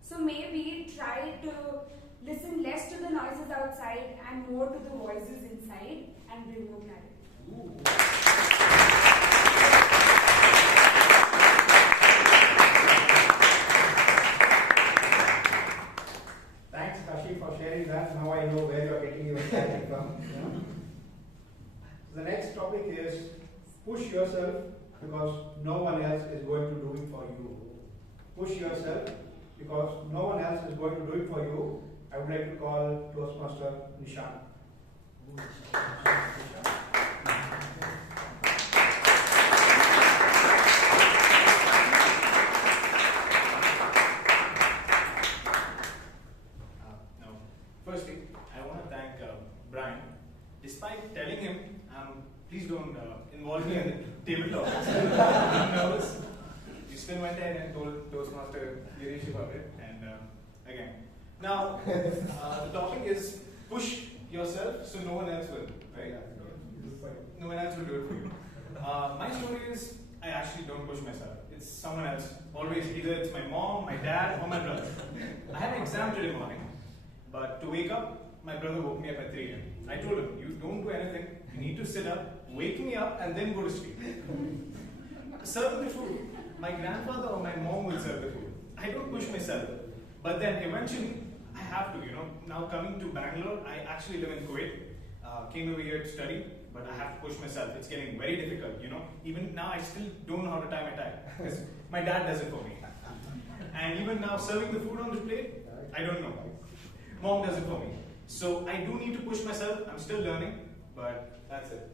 So maybe try to listen less to the noises outside and more to the voices inside and bring more clarity. Thanks, Rashi, for sharing that. Now I know where you are getting your clarity from. Yeah? So the next topic is push yourself because no one else is going to do it for you. Push yourself because no one else is going to do it for you. I would like to call Toastmaster Nishan. Firstly, I want to thank Brian. Despite telling him, please don't involve me in the table talks. I'm nervous. You still went ahead and told Toastmaster Girish about it. And again, now the topic is push yourself so no one else will, right? No one else will do it for you. My story is I actually don't push myself. It's someone else. Always either it's my mom, my dad, or my brother. I had an exam today morning. But to wake up, my brother woke me up at 3 a.m. I told him, you don't do anything. You need to sit up, wake me up, and then go to sleep. Serve the food. My grandfather or my mom will serve the food. I don't push myself. But then eventually, I have to, Now coming to Bangalore, I actually live in Kuwait. Came over here to study, but I have to push myself. It's getting very difficult, Even now, I still don't know how to tie my tie. Because my dad does it for me. And even now, serving the food on the plate, I don't know. Mom does it for me. So I do need to push myself. I'm still learning, but that's it.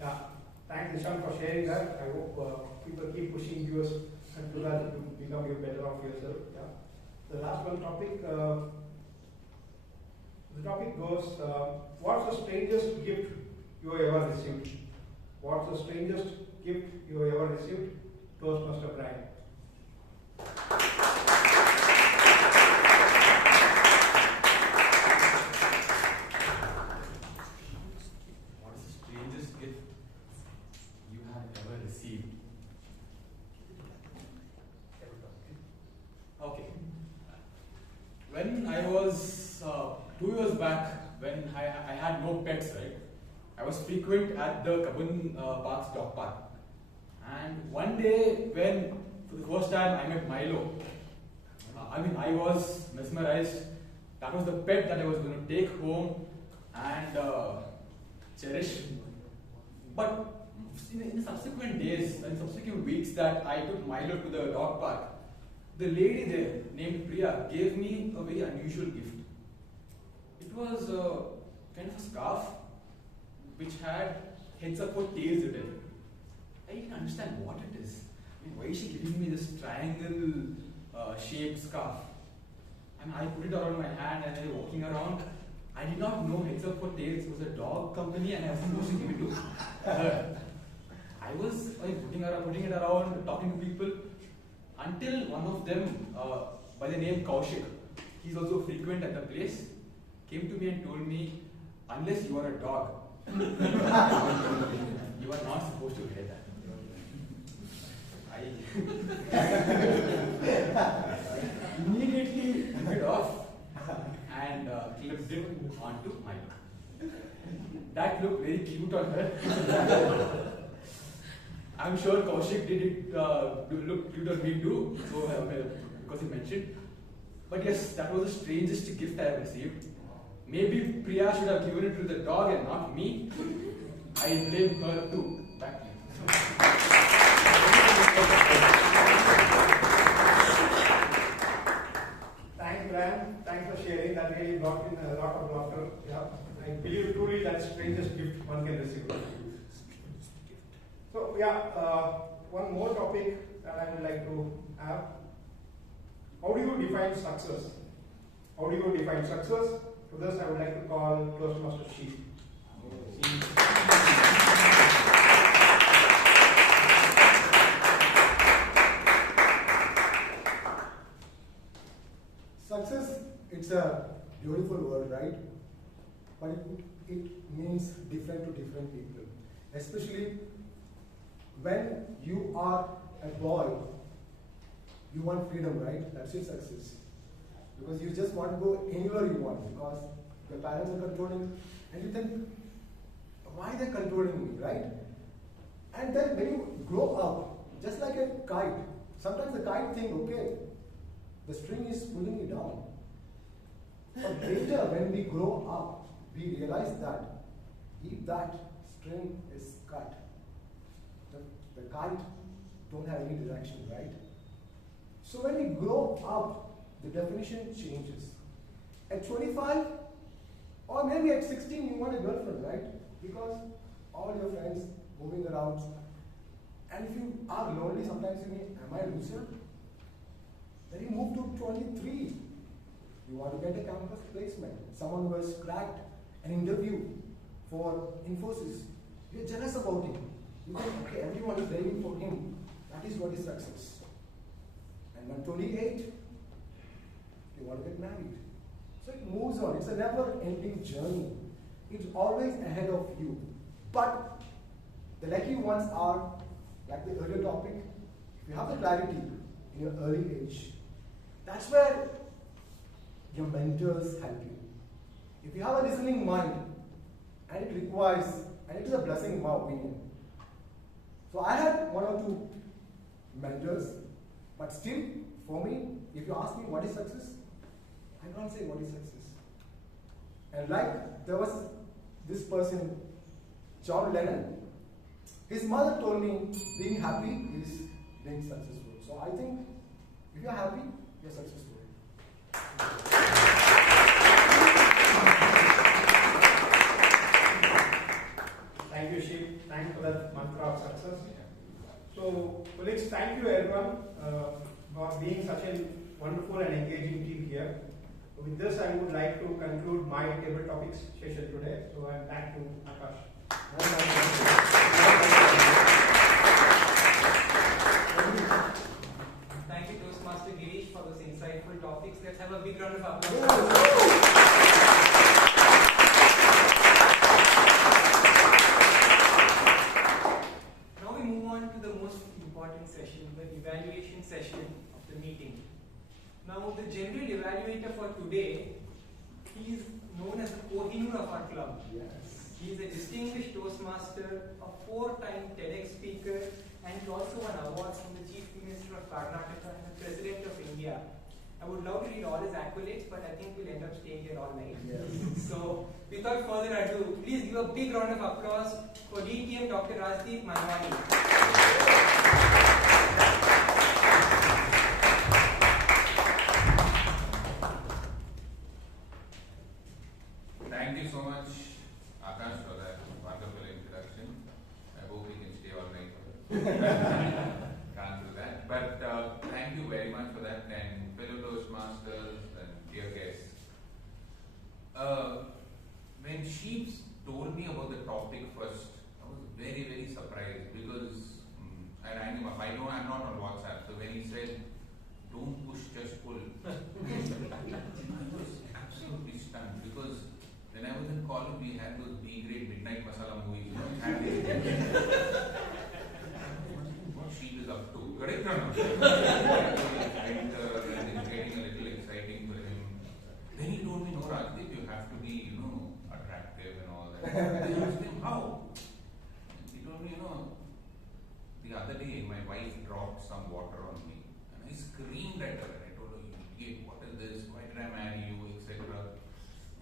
Yeah, thanks Nishan for sharing that. I hope people keep pushing you and do that to become you better of yourself. Yeah. The last one topic. The topic goes: what's the strangest gift you have ever received? What's the strangest gift you have ever received? Toastmaster Brian. What is the strangest gift you have ever received? Okay. When I was 2 years back, when I had no pets, right? I was frequent at the Kabun Park's dog park. And one day when for the first time I met Milo, I was mesmerized. That was the pet that I was going to take home and cherish. But in the subsequent days and subsequent weeks that I took Milo to the dog park, the lady there named Priya gave me a very unusual gift. It was kind of a scarf which had heads up or tails written. I didn't understand what it is. Why is she giving me this triangle shaped scarf? And I put it around my hand and I was walking around. I did not know heads up or tails was a dog company and I was supposed to give it to her. I was putting it around, talking to people, until one of them, by the name Kaushik, he's also frequent at the place, came to me and told me, unless you are a dog, you are not supposed to wear that. I immediately took it off and clipped it onto my look. That looked very cute on her. I'm sure Kaushik did it look cute on me too, so because he mentioned. But yes, that was the strangest gift I have received. Maybe Priya should have given it to the dog and not me. I blame her too. Back to you. Thanks, Brian. Thanks for sharing. That really brought in a lot of laughter. Yeah, I believe truly that's the strangest gift one can receive. So, one more topic that I would like to have. How do you define success? How do you define success? To this, I would like to call Toastmaster Sheep. Success, it's a beautiful word, right? But it means different to different people. Especially when you are a boy, you want freedom, right? That's your success. Because you just want to go anywhere you want because your parents are controlling and you think, why they're controlling me, right? And then when you grow up, just like a kite, sometimes the kite thinks, okay, the string is pulling me down. But later when we grow up, we realize that if that string is cut, the kite don't have any direction, right? So when we grow up, the definition changes. At 25, or maybe at 16, you want a girlfriend, right? Because all your friends moving around. And if you are lonely, sometimes you mean, am I a loser? Then you move to 23. You want to get a campus placement. Someone who has cracked an interview for Infosys. You're jealous about him. You think, okay, everyone is waiting for him. That is what is success. And when 28, you want to get married. So it moves on. It's a never-ending journey. It's always ahead of you. But the lucky ones are, like the earlier topic, if you have the clarity in your early age, that's where your mentors help you. If you have a listening mind, and it requires, and it is a blessing in my opinion. So I had one or two mentors, but still, for me, if you ask me what is success, I can't say what is success. And like there was this person, John Lennon, his mother told me being happy is being successful. So I think if you're happy, you're successful. Thank you, Sheep. Thanks for that mantra of success. So, colleagues, thank you everyone for being such a wonderful and engaging team here. With this, I would like to conclude my table topics session today. So, I'm back to Akash. Thank you, Toastmaster Girish, for those insightful topics. Let's have a big round of applause. Now we move on to the most important session, the evaluation session of the meeting. Now, the general evaluator for today, he is known as the Kohinoor honeymoon of our club. Yes. He is a distinguished Toastmaster, a 4-time TEDx speaker, and he also won awards from the Chief Minister of Karnataka and the President of India. I would love to read all his accolades, but I think we'll end up staying here all night. Yes. So, without further ado, please give a big round of applause for DTM Dr. Rajdeep Manwani. Thank you so much, Akash, for that wonderful introduction. I hope we can stay all night. Can't do that. But thank you very much for that, and fellow Toastmasters and dear guests. When she told me about the topic first, I was very, very surprised because I rang him up. I know I'm not on WhatsApp, so when he said, "Don't push, just pull," I was absolutely stunned because when I was in college, we had those B-grade midnight masala movies. What she is up to? Correct or not? And it's getting a little exciting for him. Then he told me, "No, Rajdeep, you have to be, attractive and all that." I asked him, "How?" He told me, the other day my wife dropped some water on me, and I screamed at her. And I told her, "You idiot, what is this? Why did I marry you?" etc.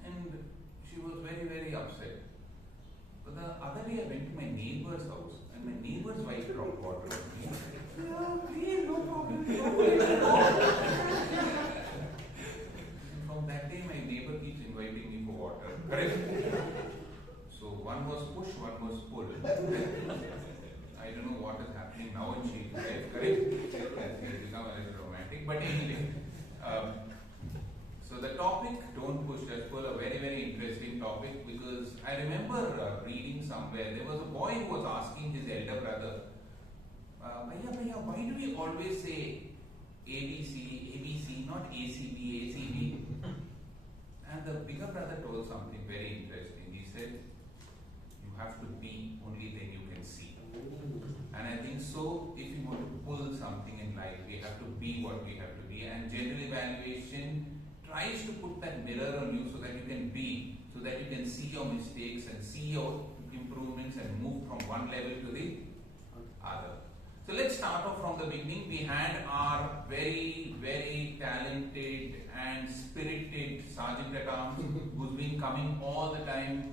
And she was very, very upset. But the other day I went to my neighbor's house and my neighbor's wife dropped water on me. "Yeah, please, no problem. From that day my neighbor keeps inviting me for water. Correct? So one was push, one was pull. I don't know what is happening now in she's life. Correct? It's become a little romantic. But anyway. So the topic, don't push, just pull, a very, very interesting topic because I remember reading somewhere, there was a boy who was asking his elder brother, Bhaiya, why do we always say ABC, not ACB? And the bigger brother told something very interesting. He said, you have to be, only then you can see. And I think so, if you want to pull something in life, we have to be what we have to be. And general evaluation tries to put that mirror on you so that you can be, so that you can see your mistakes and see your improvements and move from one level to the other. So let's start off from the beginning. We had our very, very talented and spirited Sergeant at Arms who's been coming all the time,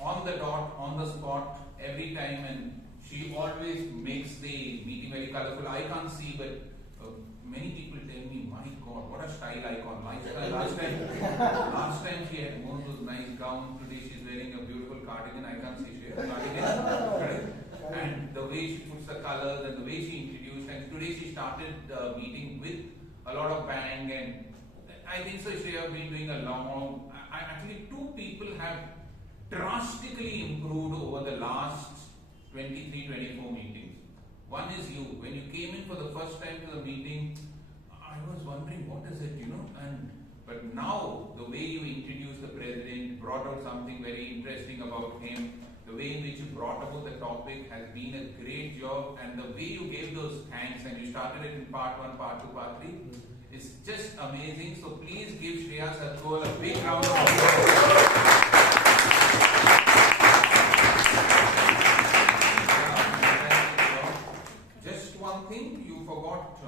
on the dot, on the spot, every time, and she always makes the meeting very colorful. I can't see, but many people tell me, my God, what a style icon. My style. Last time she had worn those nice gowns. Today she's wearing a beautiful cardigan. I can't see Shreya. Cardigan, right? And the way she puts the colors and the way she introduced. And today she started the meeting with a lot of bang. And I think so Shreya has been doing a long. Actually, two people have drastically improved over the last 23, 24 meetings. One is you. When you came in for the first time to the meeting, I was wondering what is it, but now the way you introduced the president, brought out something very interesting about him, the way in which you brought about the topic has been a great job, and the way you gave those thanks and you started it in part 1, part 2, part 3 is just amazing. So please give Shreya Sadugol a big round of applause. Thing you forgot,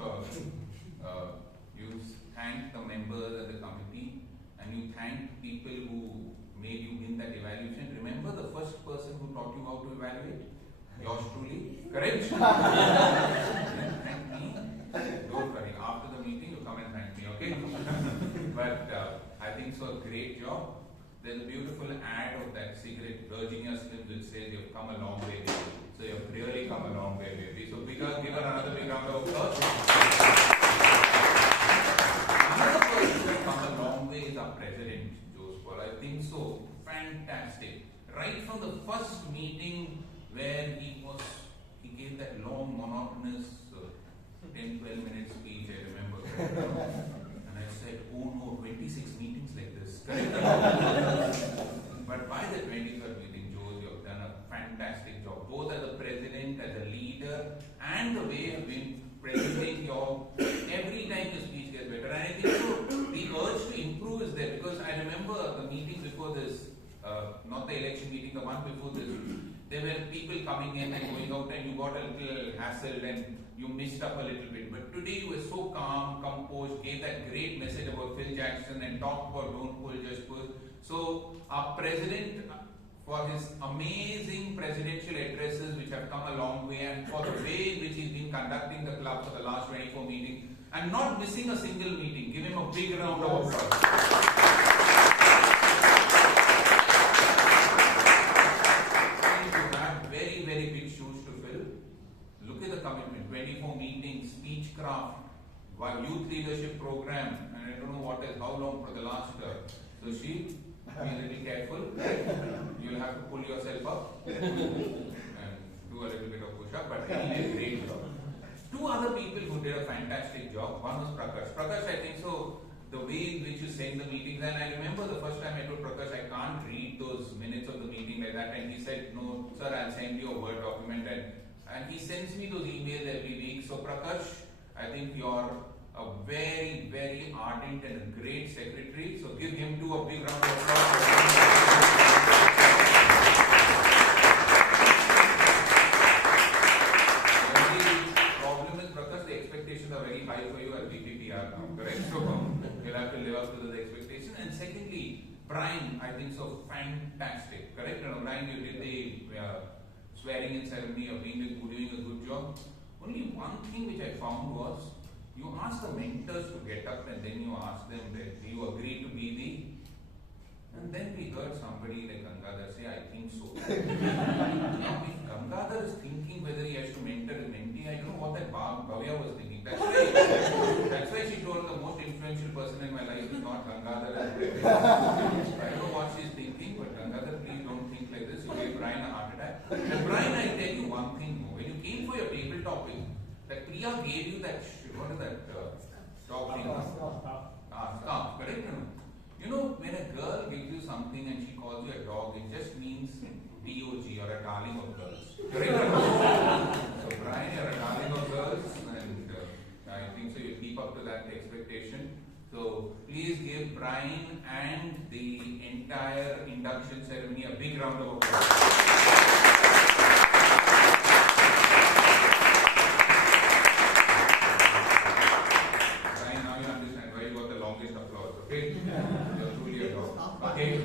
you thanked the members of the committee and you thanked people who made you win that evaluation. Remember the first person who taught you how to evaluate? Yours truly, correct? Thank me. Don't worry, after the meeting you come and thank me, okay? But I think so, great job. There's a beautiful ad of that cigarette, Virginia Slim, which says you've come a long way, baby. So you've really come a long way, baby. So give her another big round of applause. Another person who's come a long way is our president, Joseph. I think so. Fantastic. Right from the first meeting where he gave that long, monotonous 10-12 minute speech, I remember. And I said, oh no, 26 meetings like this. But by the 23rd meeting, Joe, you have done a fantastic job. Both as a president, as a leader, and the way you've been presenting your, every time your speech gets better. And I think so, the urge to improve is there, because I remember the meeting before this, not the election meeting, the one before this, there were people coming in and going out and you got a little hassled and you missed up a little bit. But today you were so calm, composed, gave that great message about Phil Jackson and talked about don't pull, just pull. So our president, for his amazing presidential addresses which have come a long way, and for the way in which he's been conducting the club for the last 24 meetings and not missing a single meeting. Give him a big round of applause. Very, very big shoes to fill. Look at the commitment, 24 meetings, speech craft, youth leadership program, and I don't know what else, how long for the last. So she, be a little careful. You'll have to pull yourself up and do a little bit of push-up, but anyway, great job. Two other people who did a fantastic job. One was Prakarsh. Prakarsh, I think so, the way in which you send the meetings, and I remember the first time I told Prakarsh, I can't read those minutes of the meeting like that, and he said, no, sir, I'll send you a Word document, and he sends me those emails every week. So Prakarsh, I think you're a very, very ardent and a great secretary, so give him too a big round of applause. Are very high for you as VPPR now, correct? So you'll have to live up to the expectation. And secondly, Brian, I think so fantastic, correct? You know, Brian, you did the swearing in ceremony of doing a good job. Only one thing which I found was, you ask the mentors to get up and then you ask them that, do you agree to be the... And then we heard somebody like Gangaadhar say, I think so. Now, if Gangaadhar is thinking whether he has to mentor his mentee, I don't know what that Bhavya was thinking. That's why she told the most influential person in my life is not Gangaadhar. I don't know what she's thinking, but Gangaadhar, please don't think like this. You gave Brian a heart attack. And Brian, I tell you one thing more. When you came for your table topic, that Priya gave you that, what is that stop thing? Scarf, correct? You know, when a girl gives you something and she calls you a dog, it just means DOG or a darling of girls. Correct? So Brian, you're a darling of girls, and I think so you keep up to that expectation. So please give Brian and the entire induction ceremony a big round of applause. Okay.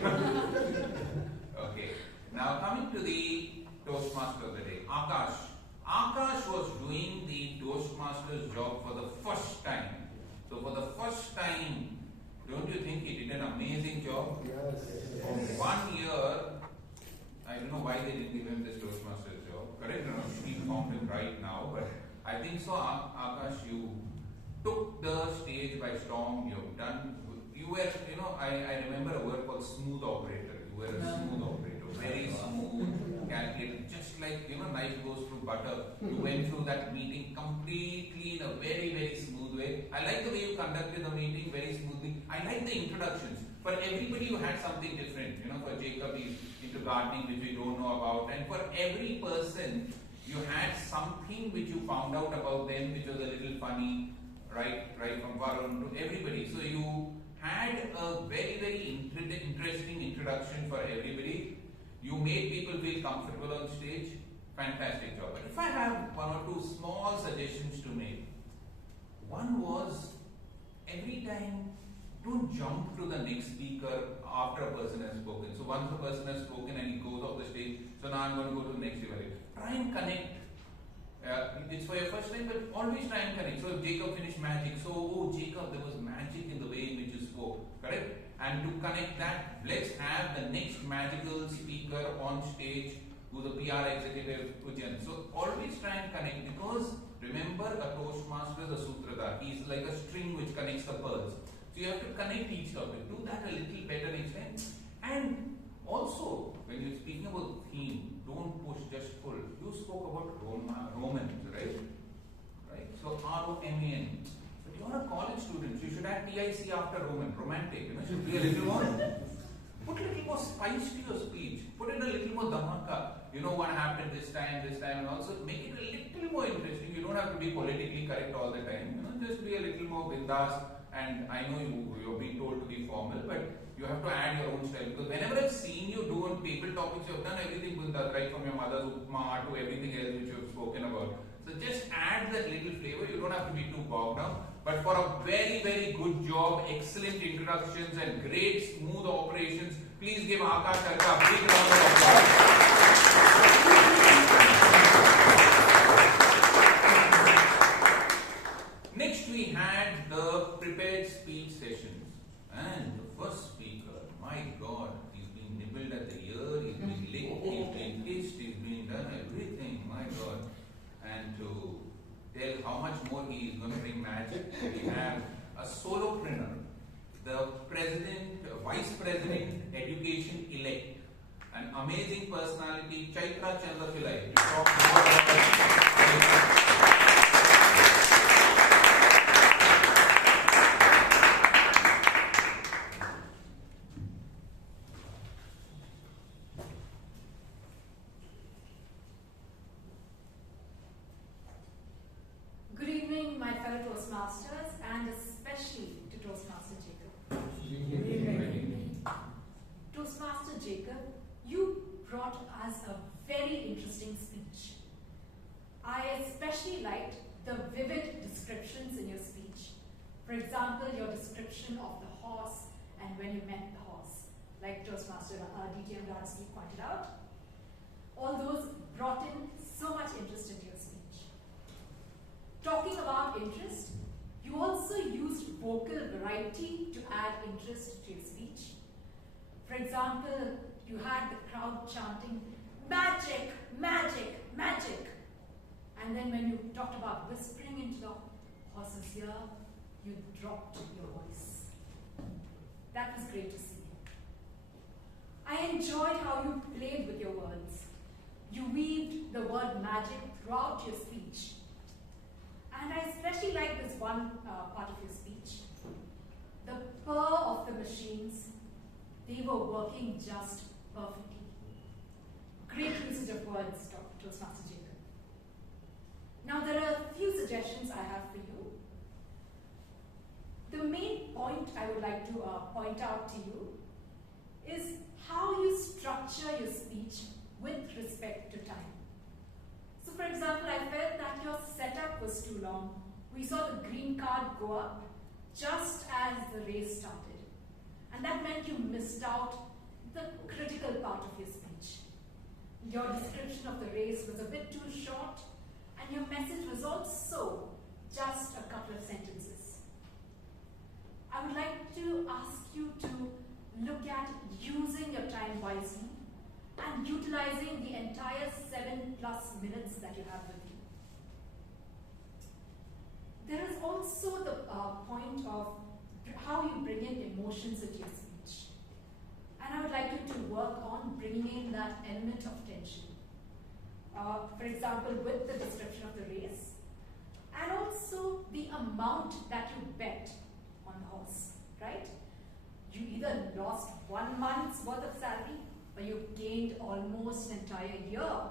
Okay. Now coming to the Toastmaster of the day, Akash. Akash was doing the Toastmaster's job for the first time. So for the first time, don't you think he did an amazing job? Yes. For 1 year, I don't know why they didn't give him this Toastmaster's job. Correct? No, she found him right now, but I think so, Akash, you took the stage by storm. You've done. You were, you know, I remember a word called smooth operator. You were a smooth operator, very smooth, calculated, just like, you know, knife goes through butter. You went through that meeting completely in a very, very smooth way. I like the way you conducted the meeting very smoothly. I like the introductions. For everybody, you had something different. You know, for Jacob, he's into gardening, which we don't know about. And for every person, you had something which you found out about them, which was a little funny, right from Varun to everybody. So you had a very, very interesting introduction for everybody. You made people feel comfortable on stage. Fantastic job. But if I have one or two small suggestions to make, one was, every time, don't jump to the next speaker after a person has spoken. So once the person has spoken and he goes off the stage, so now I'm going to go to the next evaluation. Try and connect. It's for your first time, but always try and connect. So if Jacob finished magic, so, oh Jacob, there was magic in the way in which you spoke, correct? And to connect that, let's have the next magical speaker on stage who's a PR executive, Ujyant. So always try and connect, because remember, a Toastmaster is a Sutradhar. He's like a string which connects the pearls. So you have to connect each topic. Do that a little better next time. And also, when you're speaking about theme, don't push, just pull. You spoke about Romans, right? So R-O-M-A-N. But you're a college student. You should add TIC after Roman. Romantic. You know, should be a little more. Put a little more spice to your speech. Put in a little more dhamaka. You know what happened this time, and also make it a little more interesting. You don't have to be politically correct all the time. You know, just be a little more bindas. And I know you're being told to be formal, but You have to add your own style, because whenever I've seen you do on people topics, you have done everything with that, right from your mother's upma to everything else which you have spoken about. So just add that little flavor. You don't have to be too bogged down. But for a very, very good job, excellent introductions and great smooth operations, please give Akash Arka a big round of applause. Next we had the prepared speech sessions. And the first speaker, my God, he's been nibbled at the ear, he's been licked, he's been kissed, he's been done everything, my God. And to tell how much more he is going to bring magic, we have a solopreneur, the president, vice president, education elect, an amazing personality, Chaitra Chandapillai. To talk more about my fellow Toastmasters, and especially to Toastmaster Jacob. Toastmaster Jacob, you brought us a very interesting speech. I especially liked the vivid descriptions in your speech. For example, your description of the horse and when you met the horse, like Toastmaster DTM Rashi pointed out. All those brought in so much interest into your speech. Talking about interest, you also used vocal variety to add interest to your speech. For example, you had the crowd chanting, "Magic, magic, magic." And then when you talked about whispering into the horse's ear, you dropped your voice. That was great to see. I enjoyed how you played with your words. You weaved the word magic throughout your speech. And I especially like this one part of your speech. The purr of the machines, they were working just perfectly. Great usage of words, Toastmaster Jacob. Now there are a few suggestions I have for you. The main point I would like to point out to you is how you structure your speech with respect to time. So for example, I felt that your setup was too long. We saw the green card go up just as the race started. And that meant you missed out the critical part of your speech. Your description of the race was a bit too short, and your message was also just a couple of sentences. I would like to ask you to look at using your time wisely and utilizing the entire 7+ minutes that you have with you. There is also the point of how you bring in emotions into your speech. And I would like you to work on bringing in that element of tension. For example, with the description of the race, and also the amount that you bet on the horse, right? You either lost 1 month's worth of salary, or you gained almost an entire year.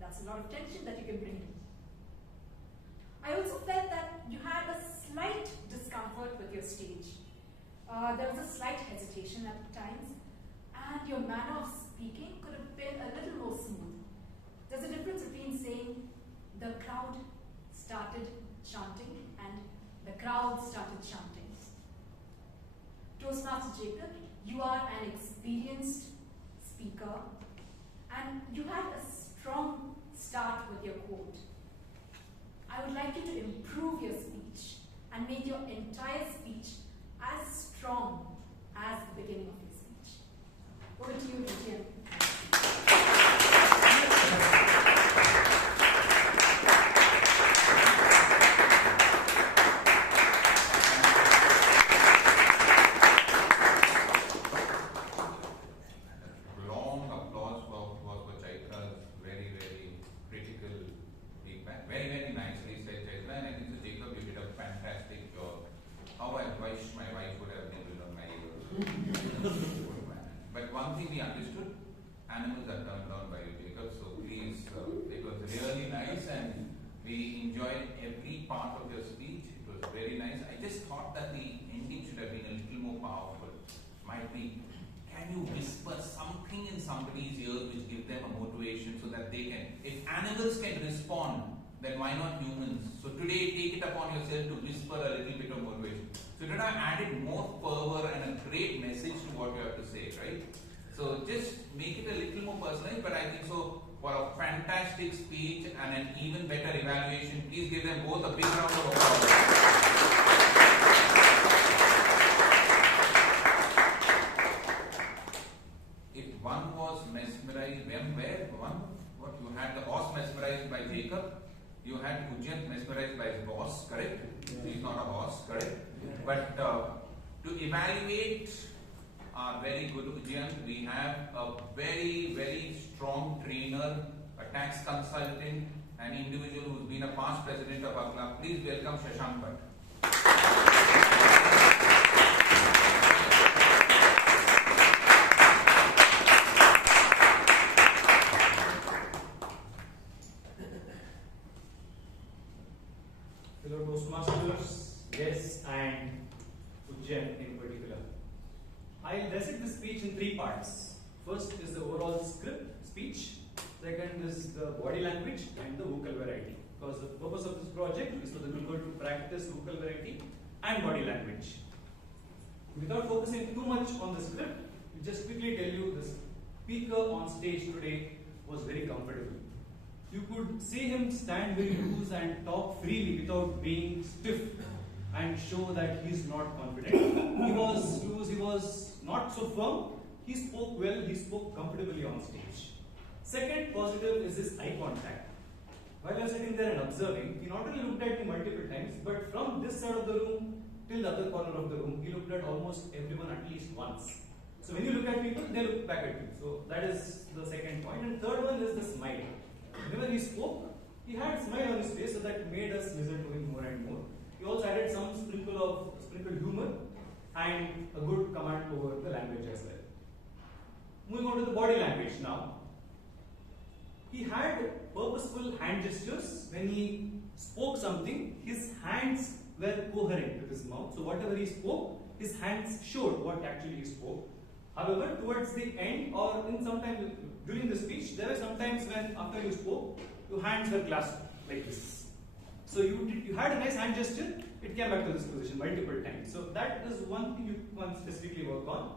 That's a lot of tension that you can bring in. I also felt that you had a slight discomfort with your stage. There was a slight hesitation at times, and your manner of speaking could have been a little more smooth. There's a difference between saying the crowd started chanting and the crowd started chanting. Toastmaster Jacob, you are an experienced speaker, and you had a strong start with your quote. I would like you to improve your speech and make your entire speech as strong as the beginning of your speech. Over to you, Ujyant. Part of your speech. It was very nice. I just thought that the ending should have been a little more powerful. might be, can you whisper something in somebody's ears which give them a motivation so that they can, if animals can respond, then why not humans? So today, take it upon yourself to whisper a little bit of motivation. So today I added more fervor and a great message to what you have to say, right? So just make it a little more personal, but I think so for a fantastic speech and an even better evaluation, please give them both a big round of applause. If one was mesmerized, what you had the horse mesmerized by Jacob, you had Ujyant mesmerized by his boss, correct? Yeah. He's not a horse, correct? Yeah. But to evaluate our very good Ujyant, we have a very, very strong trainer, a tax consultant, an individual who's been a past president of our club. Please welcome Shashank Bhatt. Hello Toastmasters, yes, and Ujyant in particular. I'll dissect the speech in three parts. First is the overall script speech. Second is the body language and the vocal variety. Because the purpose of this project is for the people to practice vocal variety and body language. Without focusing too much on the script, I'll just quickly tell you the speaker on stage today was very comfortable. You could see him stand very loose and talk freely without being stiff and show that he is not confident. He was loose, he was not so firm. He spoke well, he spoke comfortably on stage. Second positive is his eye contact. While I was sitting there and observing, he not only looked at me multiple times, but from this side of the room till the other corner of the room, he looked at almost everyone at least once. So when you look at people, they look back at you. So that is the second point. And third one is the smile. Whenever he spoke, he had a smile on his face, so that made us listen to him more and more. He also added some sprinkled humor and a good command over the language as well. Moving on to the body language now. He had purposeful hand gestures. When he spoke something, his hands were coherent with his mouth. So whatever he spoke, his hands showed what actually he spoke. However, towards the end or in some time during the speech, there were some times when after you spoke, your hands were clasped like this. So you had a nice hand gesture, it came back to this position multiple times. So that is one thing you can specifically work on.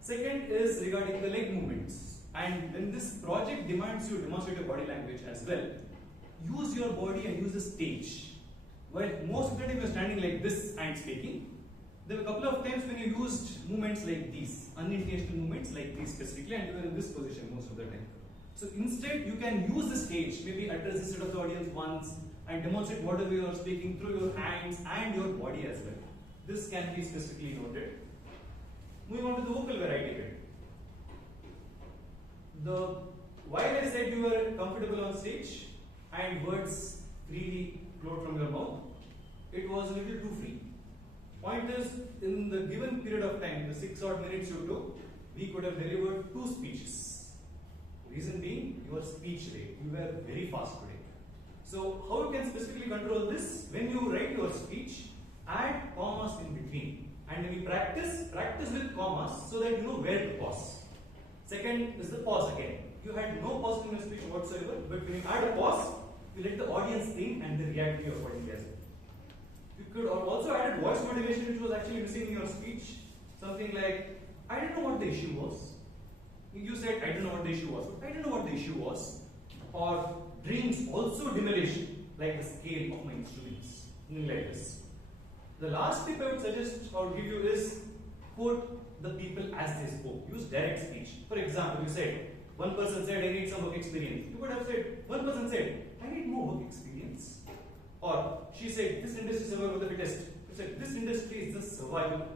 Second is regarding the leg movements. And when this project demands you to demonstrate your body language as well, use your body and use the stage. While most of the time you are standing like this and speaking, there were a couple of times when you used movements like these, unintentional movements like these specifically, and you were in this position most of the time. So instead, you can use the stage, maybe address this set of the audience once, and demonstrate whatever you are speaking through your hands and your body as well. This can be specifically noted. Moving on to the vocal variety bit. While I said you were comfortable on stage and words freely flowed from your mouth, it was a little too free. Point is, in the given period of time, the 6 odd minutes you took, we could have delivered 2 speeches. Reason being, your speech rate. You were very fast today. So, how you can specifically control this? When you write your speech, add commas in between. And when you practice with commas so that you know where to pause. Second is the pause again. You had no pause in your speech whatsoever, but when you add a pause, you let the audience think and they react to you accordingly as well. You could also add voice modulation, which was actually missing in your speech. Something like, I don't know what the issue was. You said, I don't know what the issue was. I don't know what the issue was. Or dreams also demolition, like the scale of my instruments. Something like this. The last tip I would suggest or give you is quote the people as they spoke. Use direct speech. For example, you said, one person said, I need some work experience. You could have said, one person said, I need more work experience. Or she said, this industry is survival of the fittest. You said, this industry is the survival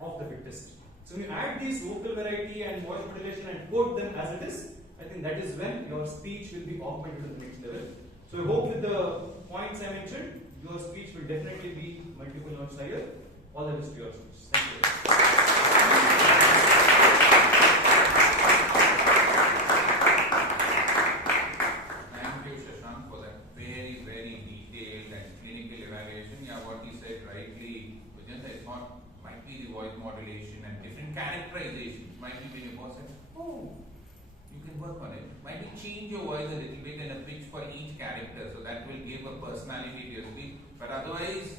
of the fittest. So when you add these vocal variety and voice modulation and quote them as it is, I think that is when your speech will be augmented to the next level. So I hope with the points I mentioned, your speech will definitely be multiple notches higher. All the best to your speech. Thank you. Thank you, Shashank, for that very, very detailed and clinical evaluation. Yeah, what he said rightly, Ujyant, it's not, might be the voice modulation and different character improvise a little bit in a pitch for each character, so that will give a personality to your speech. But otherwise,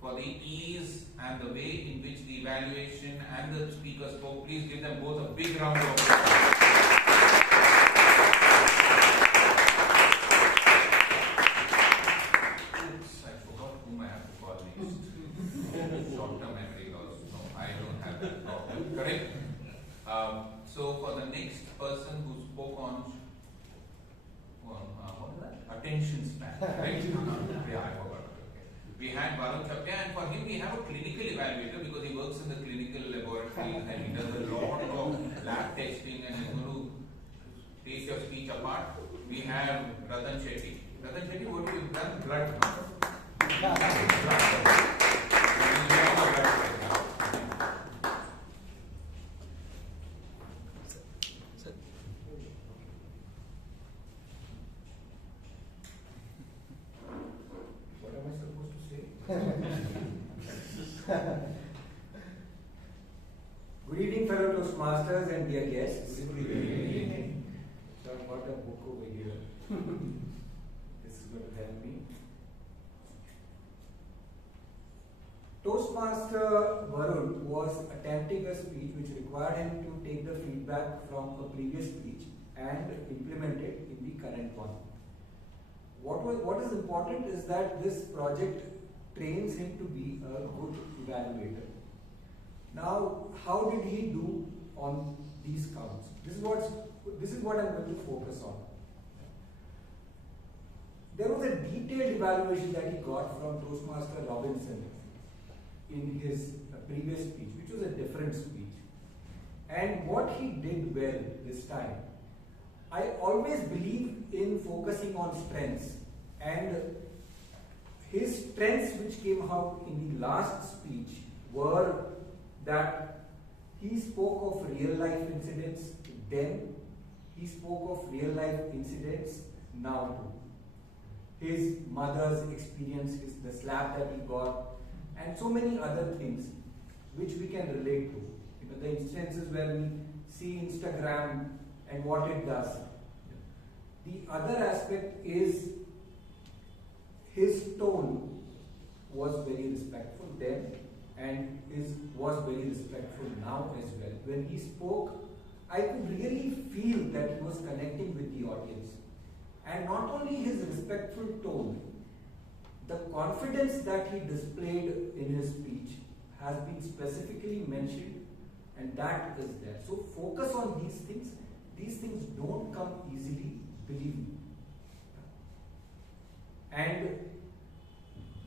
for the ease and the way in which the evaluation and the speaker spoke, please give them both a big round of applause. I forgot whom I have to call next. Short-term memory loss. No, I don't have that problem. Correct? So for the next person who spoke on what is that? Attention span, right? Yeah, I forgot. Okay. We had Varun Chhapia, and for him we have a clinical evaluator because he works in the clinical laboratory and he does a lot of lab testing and he's going to take your speech apart. We have Ratan Shetty. Ratan Shetty, what do you done? Blood. What am I supposed to say? Good evening, fellow Toastmasters and dear guests. Good evening. So I've got a book over here. This is going to help me. Toastmaster Varun was attempting a speech which required him to take the feedback from a previous speech and implement it in the current one. What is important is that this project trains him to be a good evaluator. Now, how did he do on these counts? This is what I'm going to focus on. There was a detailed evaluation that he got from Toastmaster Robinson in his previous speech, which was a different speech. And what he did well this time, I always believe in focusing on strengths, and his strengths which came out in the last speech were that he spoke of real life incidents then, he spoke of real life incidents now too. His mother's experience, the slap that he got, and so many other things which we can relate to. You know, the instances where we see Instagram and what it does. The other aspect is his tone was very respectful then and was very respectful now as well. When he spoke, I could really feel that he was connecting with the audience. And not only his respectful tone, the confidence that he displayed in his speech has been specifically mentioned, and that is there. So focus on these things. These things don't come easily, believe me. And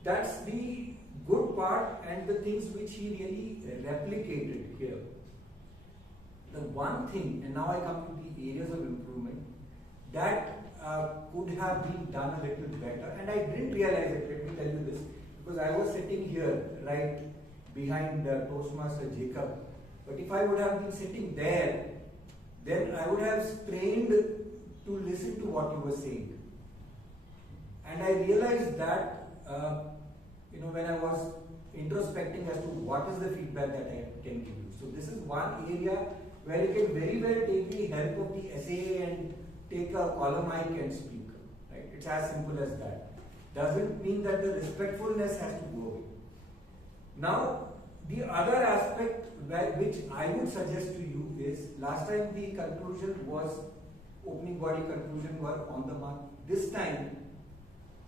that's the good part and the things which he really replicated here. The one thing, and now I come to the areas of improvement, that could have been done a little better, and I didn't realize it, let me tell you this, because I was sitting here right behind Toastmaster Jacob, but if I would have been sitting there, then I would have strained to listen to what you were saying. And I realized that when I was introspecting as to what is the feedback that I can give you. So this is one area where you can very well take the help of the essay and take a column mic and speak. Right? It's as simple as that. Doesn't mean that the respectfulness has to go away. Now, the other aspect which I would suggest to you is, last time the conclusion was, opening body conclusion were on the mark. This time,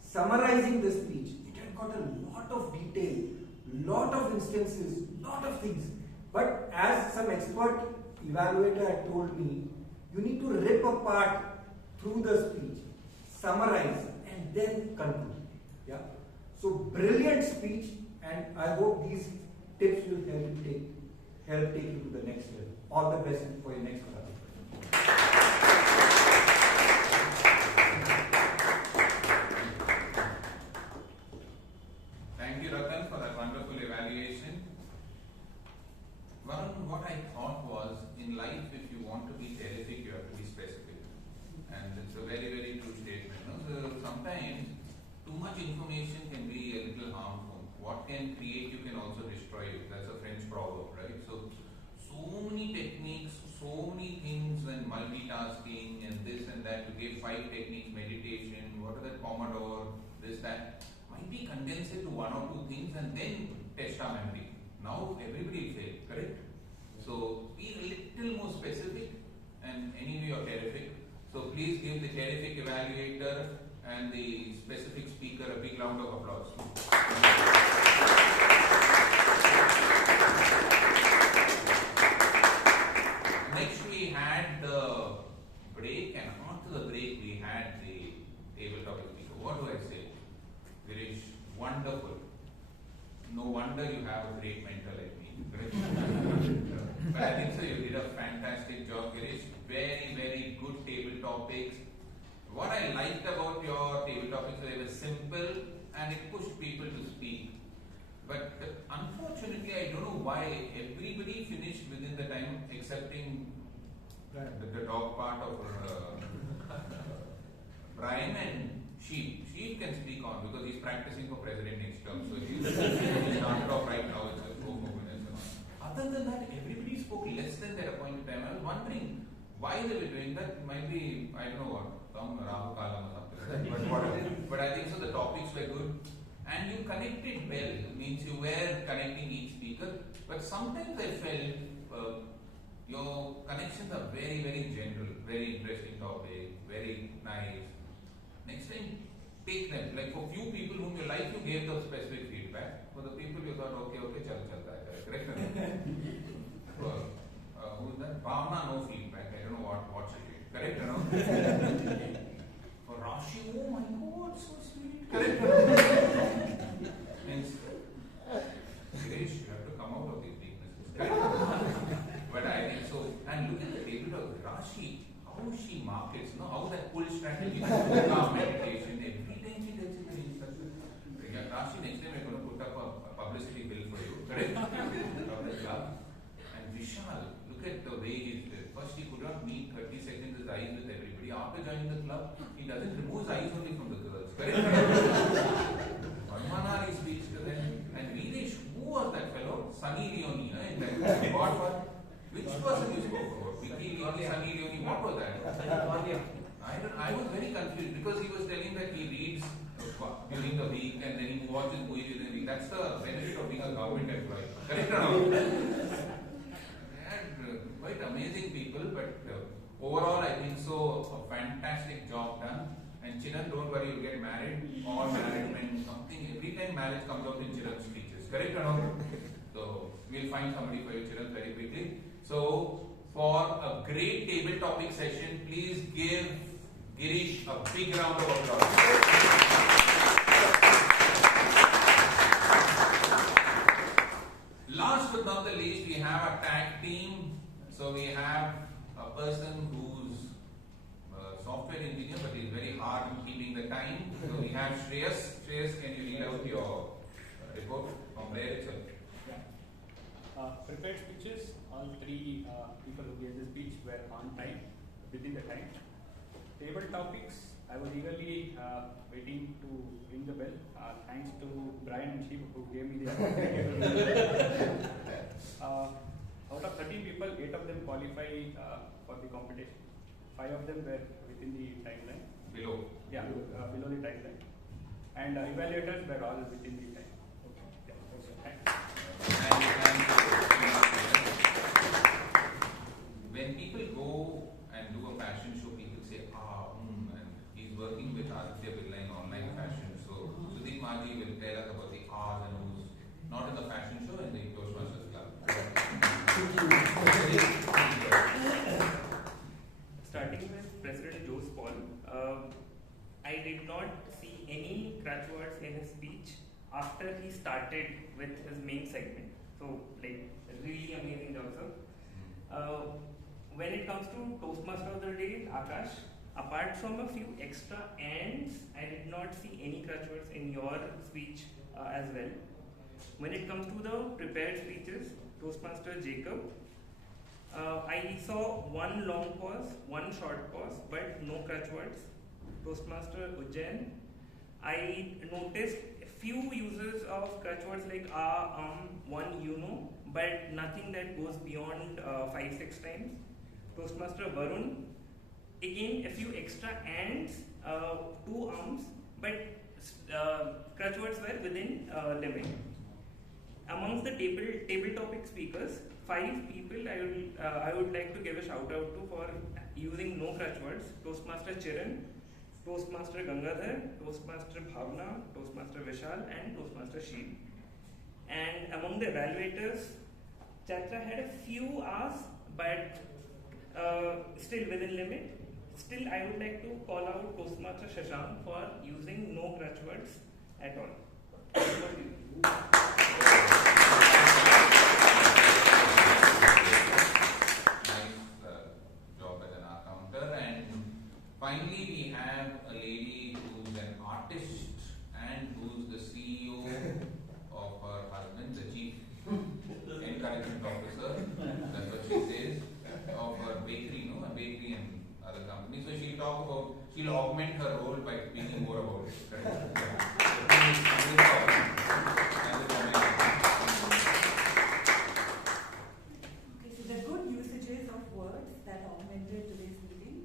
summarizing the speech, it had got a lot of detail, lot of instances, lot of things. But as some expert evaluator had told me, you need to rip apart through the speech, summarize, and then conclude. Yeah. So brilliant speech, and I hope these tips will help take you to the next level. All the best for your next class. Thank you, Ratan, for that wonderful evaluation. Varun, what I thought was, in life, if you want to be terrific, you have to be specific. And it's a very, very true statement. No? So sometimes, too much information can be a little harmful. What can create you can also destroy you. That's a French proverb, right? So many techniques, so many things when multitasking and and this and that. You gave 5 techniques, meditation, what are the Pomodoro, this, that. Might be condense it to 1 or 2 things and then test our memory. Now everybody will fail, correct? So be a little more specific, and anyway you're terrific. So please give the terrific evaluator and the specific speaker a big round of applause. Next we had the break, and after the break we had the table topic speaker. What do I say? Girish, wonderful. No wonder you have a great mentor like me. But I think so you did a fantastic job, Girish. Very, very good table topics. What I liked about your table topics, they were simple and it pushed people to speak. But unfortunately, I don't know why everybody finished within the time excepting the dog part of Brian and Sheep. Sheep can speak on because he's practicing for president next term. So he's started off right now. It's a home openness. Other than that, everybody spoke less than their appointed time. I was wondering why they were doing that. Might be, I don't know what, some Rahu Kalam or something. But whatever. But I think so the topics were good. And you connected well. Means you were connecting each speaker. But sometimes I felt your connections are very, very general. Very interesting topic. Very nice. Next time, take them. Like for few people whom you like, you gave them specific feedback. For the people you thought, okay, chal, correct? Who is that? Bhavana, no feedback. I don't know what she did. Correct, you know? For Rashi, oh my God, so sweet. Correct. Means, Girish, you have to come out of these weaknesses. Correct. But I think so. And look at the table of Rashi. How she markets, no? How that pull strategy, calm meditation, every time she tells you the instruction. Rashi, next time we're going to put up a publicity bill for you, correct? Of the club. And Vishal, look at the way he's there. First, he could not meet 30 seconds his eyes with everybody. After joining the club, he doesn't remove his eyes only from the girls, correct? 1 hour he speaks to them. And Veeresh, who was that fellow? Sunny Leone, in that God. Which person you spoke about? Vicky Leone, Sunny Leone, what was that? I was very confused because he was telling that he reads during the week and then he watches movies during the week. That's the benefit of being a government employee. Correct or not? Quite amazing people, but overall I think so a fantastic job done. And Chiranth, don't worry, you'll get married. All married men, something, every time marriage comes out in Chiranth's speeches. Correct or not? So we'll find somebody for you, Chiranth, very quickly. So for a great table topic session, please give Girish a big round of applause. Last but not the least, we have a tag team. So we have a person who's a software engineer, but is very hard in keeping the time. So we have Shreya. Shreya, can you read out your report from there itself? Prepared speeches. All 3 people who gave the speech were on time, within the time. Table topics, I was eagerly waiting to ring the bell. Thanks to Brian and Sheep who gave me the opportunity. Out of 13 people, 8 of them qualified for the competition. 5 of them were within the timeline. Below? Yeah, below the timeline. And evaluators were all within the time. Okay. Yeah, when people go and do a fashion show, people say, and he's working with Aditya Birla in online fashion. So Sudeep Maji will tell us about the R's and O's, not in the fashion show, in the Toastmasters Club. Starting with President Joe's Paul, I did not see any crutch words in his speech after he started with his main segment. So, like, really amazing job, sir. When it comes to Toastmaster of the day, Akash, apart from a few extra ands, I did not see any crutch words in your speech as well. When it comes to the prepared speeches, Toastmaster Jacob, I saw 1 long pause, 1 short pause, but no crutch words. Toastmaster Ujyant, I noticed a few uses of crutch words like one you know, but nothing that goes beyond 5-6 times. Toastmaster Varun, again a few extra ands, 2 arms, but crutch words were within limit. Amongst the table topic speakers, 5 people I would like to give a shout out to for using no crutch words: Toastmaster Chiranth, Toastmaster Gangaadhar, Toastmaster Bhavana, Toastmaster Vishal, and Toastmaster Shreya. And among the evaluators, Chatra had a few hours, but still within limit. Still, I would like to call out Toastmaster Shashank for using no crutch words at all. Finally, we have a lady who's an artist and who's the CEO of her husband, the chief encouragement officer. That's what she says, of her bakery, a bakery and other companies. So she'll augment her role by speaking more about it. Okay, so the good usages of words that augmented today's meeting.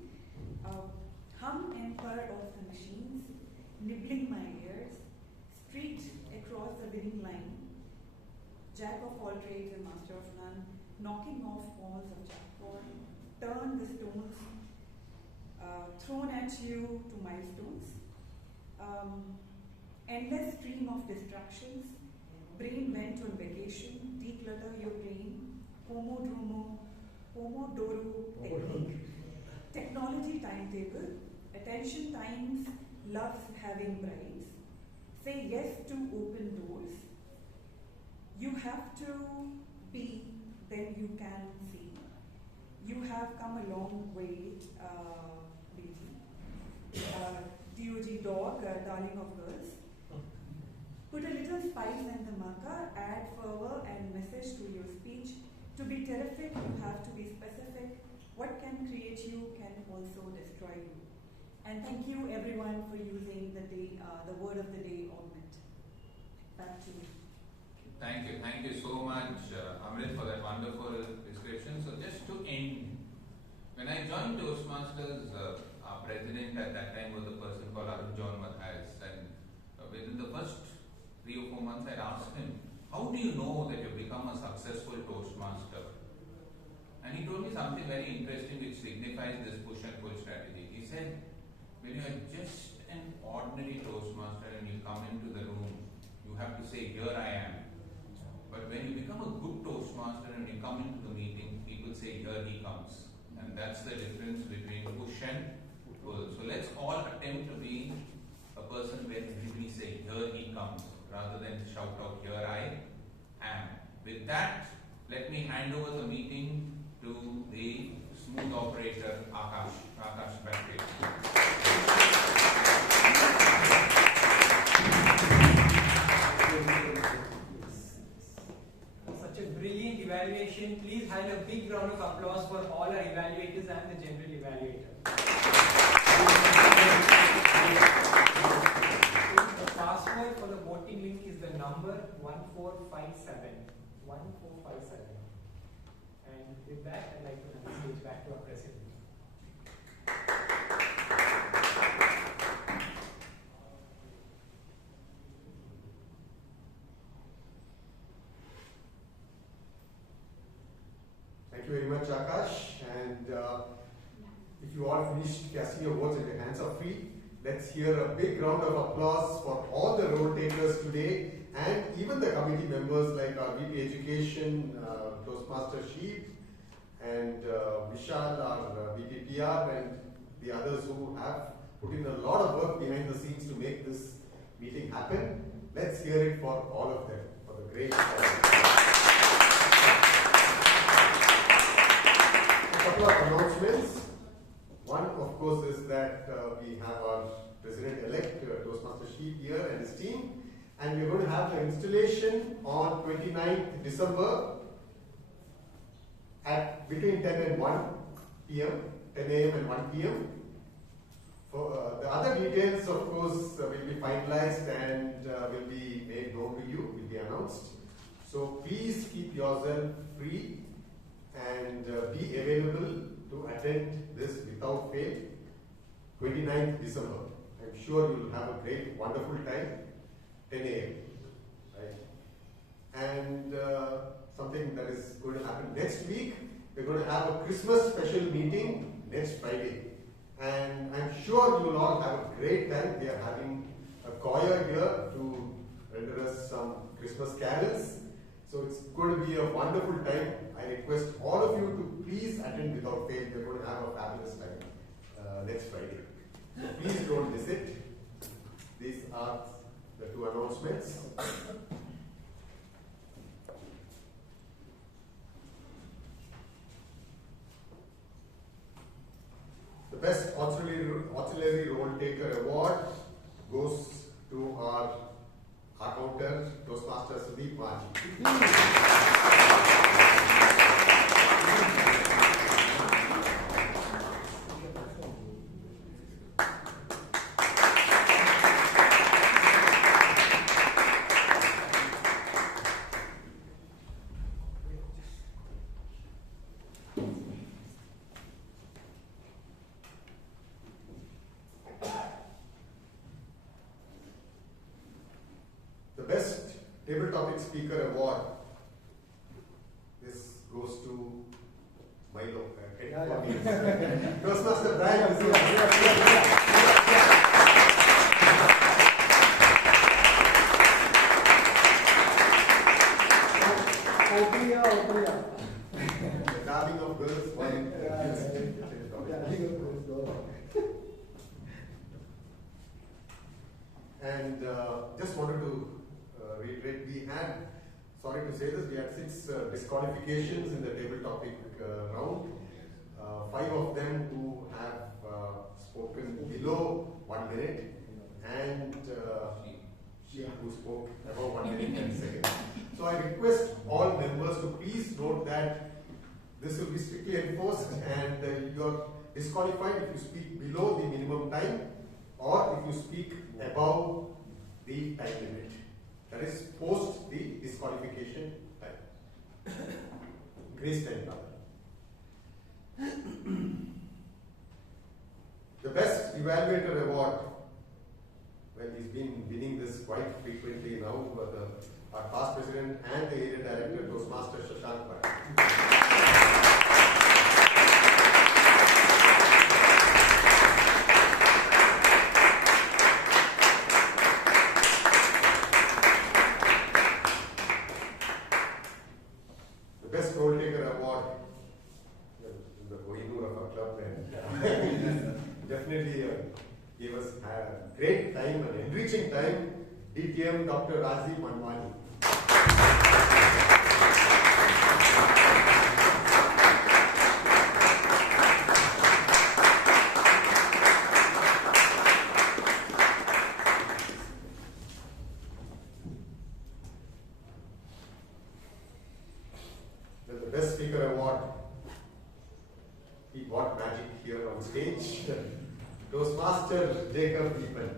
Hum and purr of the machines, nibbling my ears, street across the winning line, jack of all trades and master of none, knocking off walls of jackpot, turn the stones, thrown at you to milestones, endless stream of distractions, brain went on vacation, declutter your brain, Pomodoro technique, technology timetable, attention times, loves having brides, say yes to open doors, you have to be, then you can see. You have come a long way, DOG dog, darling of girls. Put a little spice and the maca, add fervor and message to your speech. To be terrific, you have to be specific. What can create you can also destroy you. And thank you everyone for using the word of the day augment. Back to you. Thank you so much, Amrit, for that wonderful description. So just to end, when I joined Toastmasters, our president at that time was a person called Mahesh, and within the first 3 or 4 months I asked him, how do you know that you've become a successful Toastmaster? And he told me something very interesting which signifies this push and pull strategy. He said, when you are just an ordinary Toastmaster and you come into the room, you have to say, here I am. But when you become a good Toastmaster and you come into the meeting, people say, here he comes. And that's the difference between push and pull. So let's all attempt to be a person where we say, here he comes, rather than shout out, here I am. With that, let me hand over the meeting to the smooth operator, Akash. Akash, back to you. Such a brilliant evaluation. Please have a big round of applause for all our evaluators and the general evaluator. The password for the voting link is the number 1457. 1457. And with that, I'd like to hand the stage back to our president. Thank you very much, Akash. And if you all finished casting your votes and your hands are free, let's hear a big round of applause for all the role takers today and even the committee members like our VP Education, Toastmaster Sheep, and Vishal, our VP PR, and the others who have put in a lot of work behind the scenes to make this meeting happen. Let's hear it for all of them, for the great A couple of announcements. One, of course, is that we have our President-elect, Toastmaster Sheep here and his team, and we're going to have the installation on 29th December at between 10 and 1 p.m., 10 a.m. and 1 p.m. For the other details, of course, will be finalized and will be made known to you, will be announced. So please keep yourself free and be available to attend this without fail, 29th December. I'm sure you'll have a great, wonderful time, 10 a.m. Right? And something that is going to happen next week, we're going to have a Christmas special meeting next Friday. And I'm sure you'll all have a great time. We are having a choir here to render us some Christmas carols. So it's going to be a wonderful time. I request all of you to please attend without fail. We're going to have a fabulous time next Friday. So please don't miss it. These are the two announcements. The Best Auxiliary Role Taker Award goes to our accountant, Toastmaster Sudeep Maji. Table Topic Speaker Award. This goes to Milo. Toastmaster Brian. The darling of girls. And just wanted to reiterate, we had, sorry to say this, we had 6 disqualifications in the table topic round. 5 of them who have spoken below 1 minute, and she who spoke above 1 minute 10 seconds. So I request all members to please note that this will be strictly enforced, and you are disqualified if you speak below the minimum time or if you speak above the time limit. That is post the disqualification time. Grace time rather. The Best Evaluator Award. Well, he's been winning this quite frequently now. Our past president and the area director, Toastmaster Shashank. Definitely gave us a great time, an enriching time, DTM Dr. Razi Manwani. Then the Best Speaker Award. He brought magic here on stage. Toastmaster Jacob Eapen.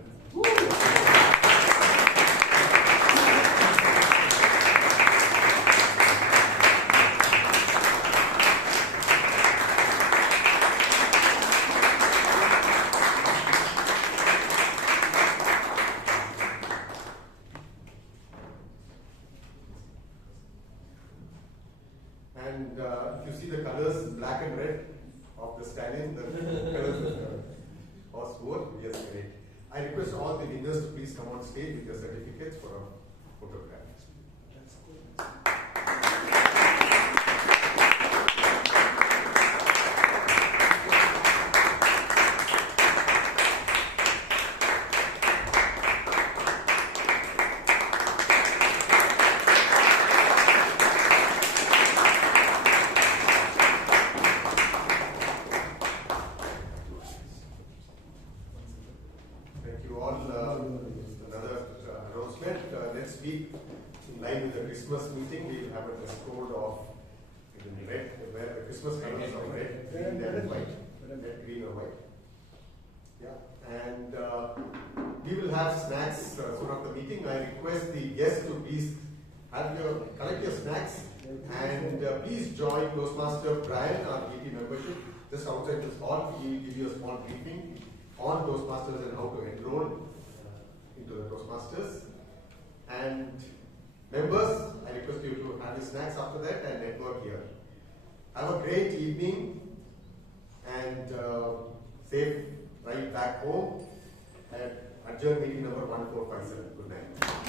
And if you see the colors, black and red of the stallion, the colors of the horse wore, yes, great. I request all the winners to please come on stage with their certificates for a photograph. That's cool. Christmas meeting, we will have a dress code of red, where the Christmas colors are red, green, and white. Red, green, or white. Yeah, and we will have snacks soon after the meeting. I request the guests to please collect your snacks, and please join Toastmaster Brian, our EP membership, just outside this hall. He will give you a small briefing on Toastmasters and how to enroll into the Toastmasters. And members, I request you to have your snacks after that and network here. Have a great evening and safe ride back home. And adjourn meeting number 1457. Good night.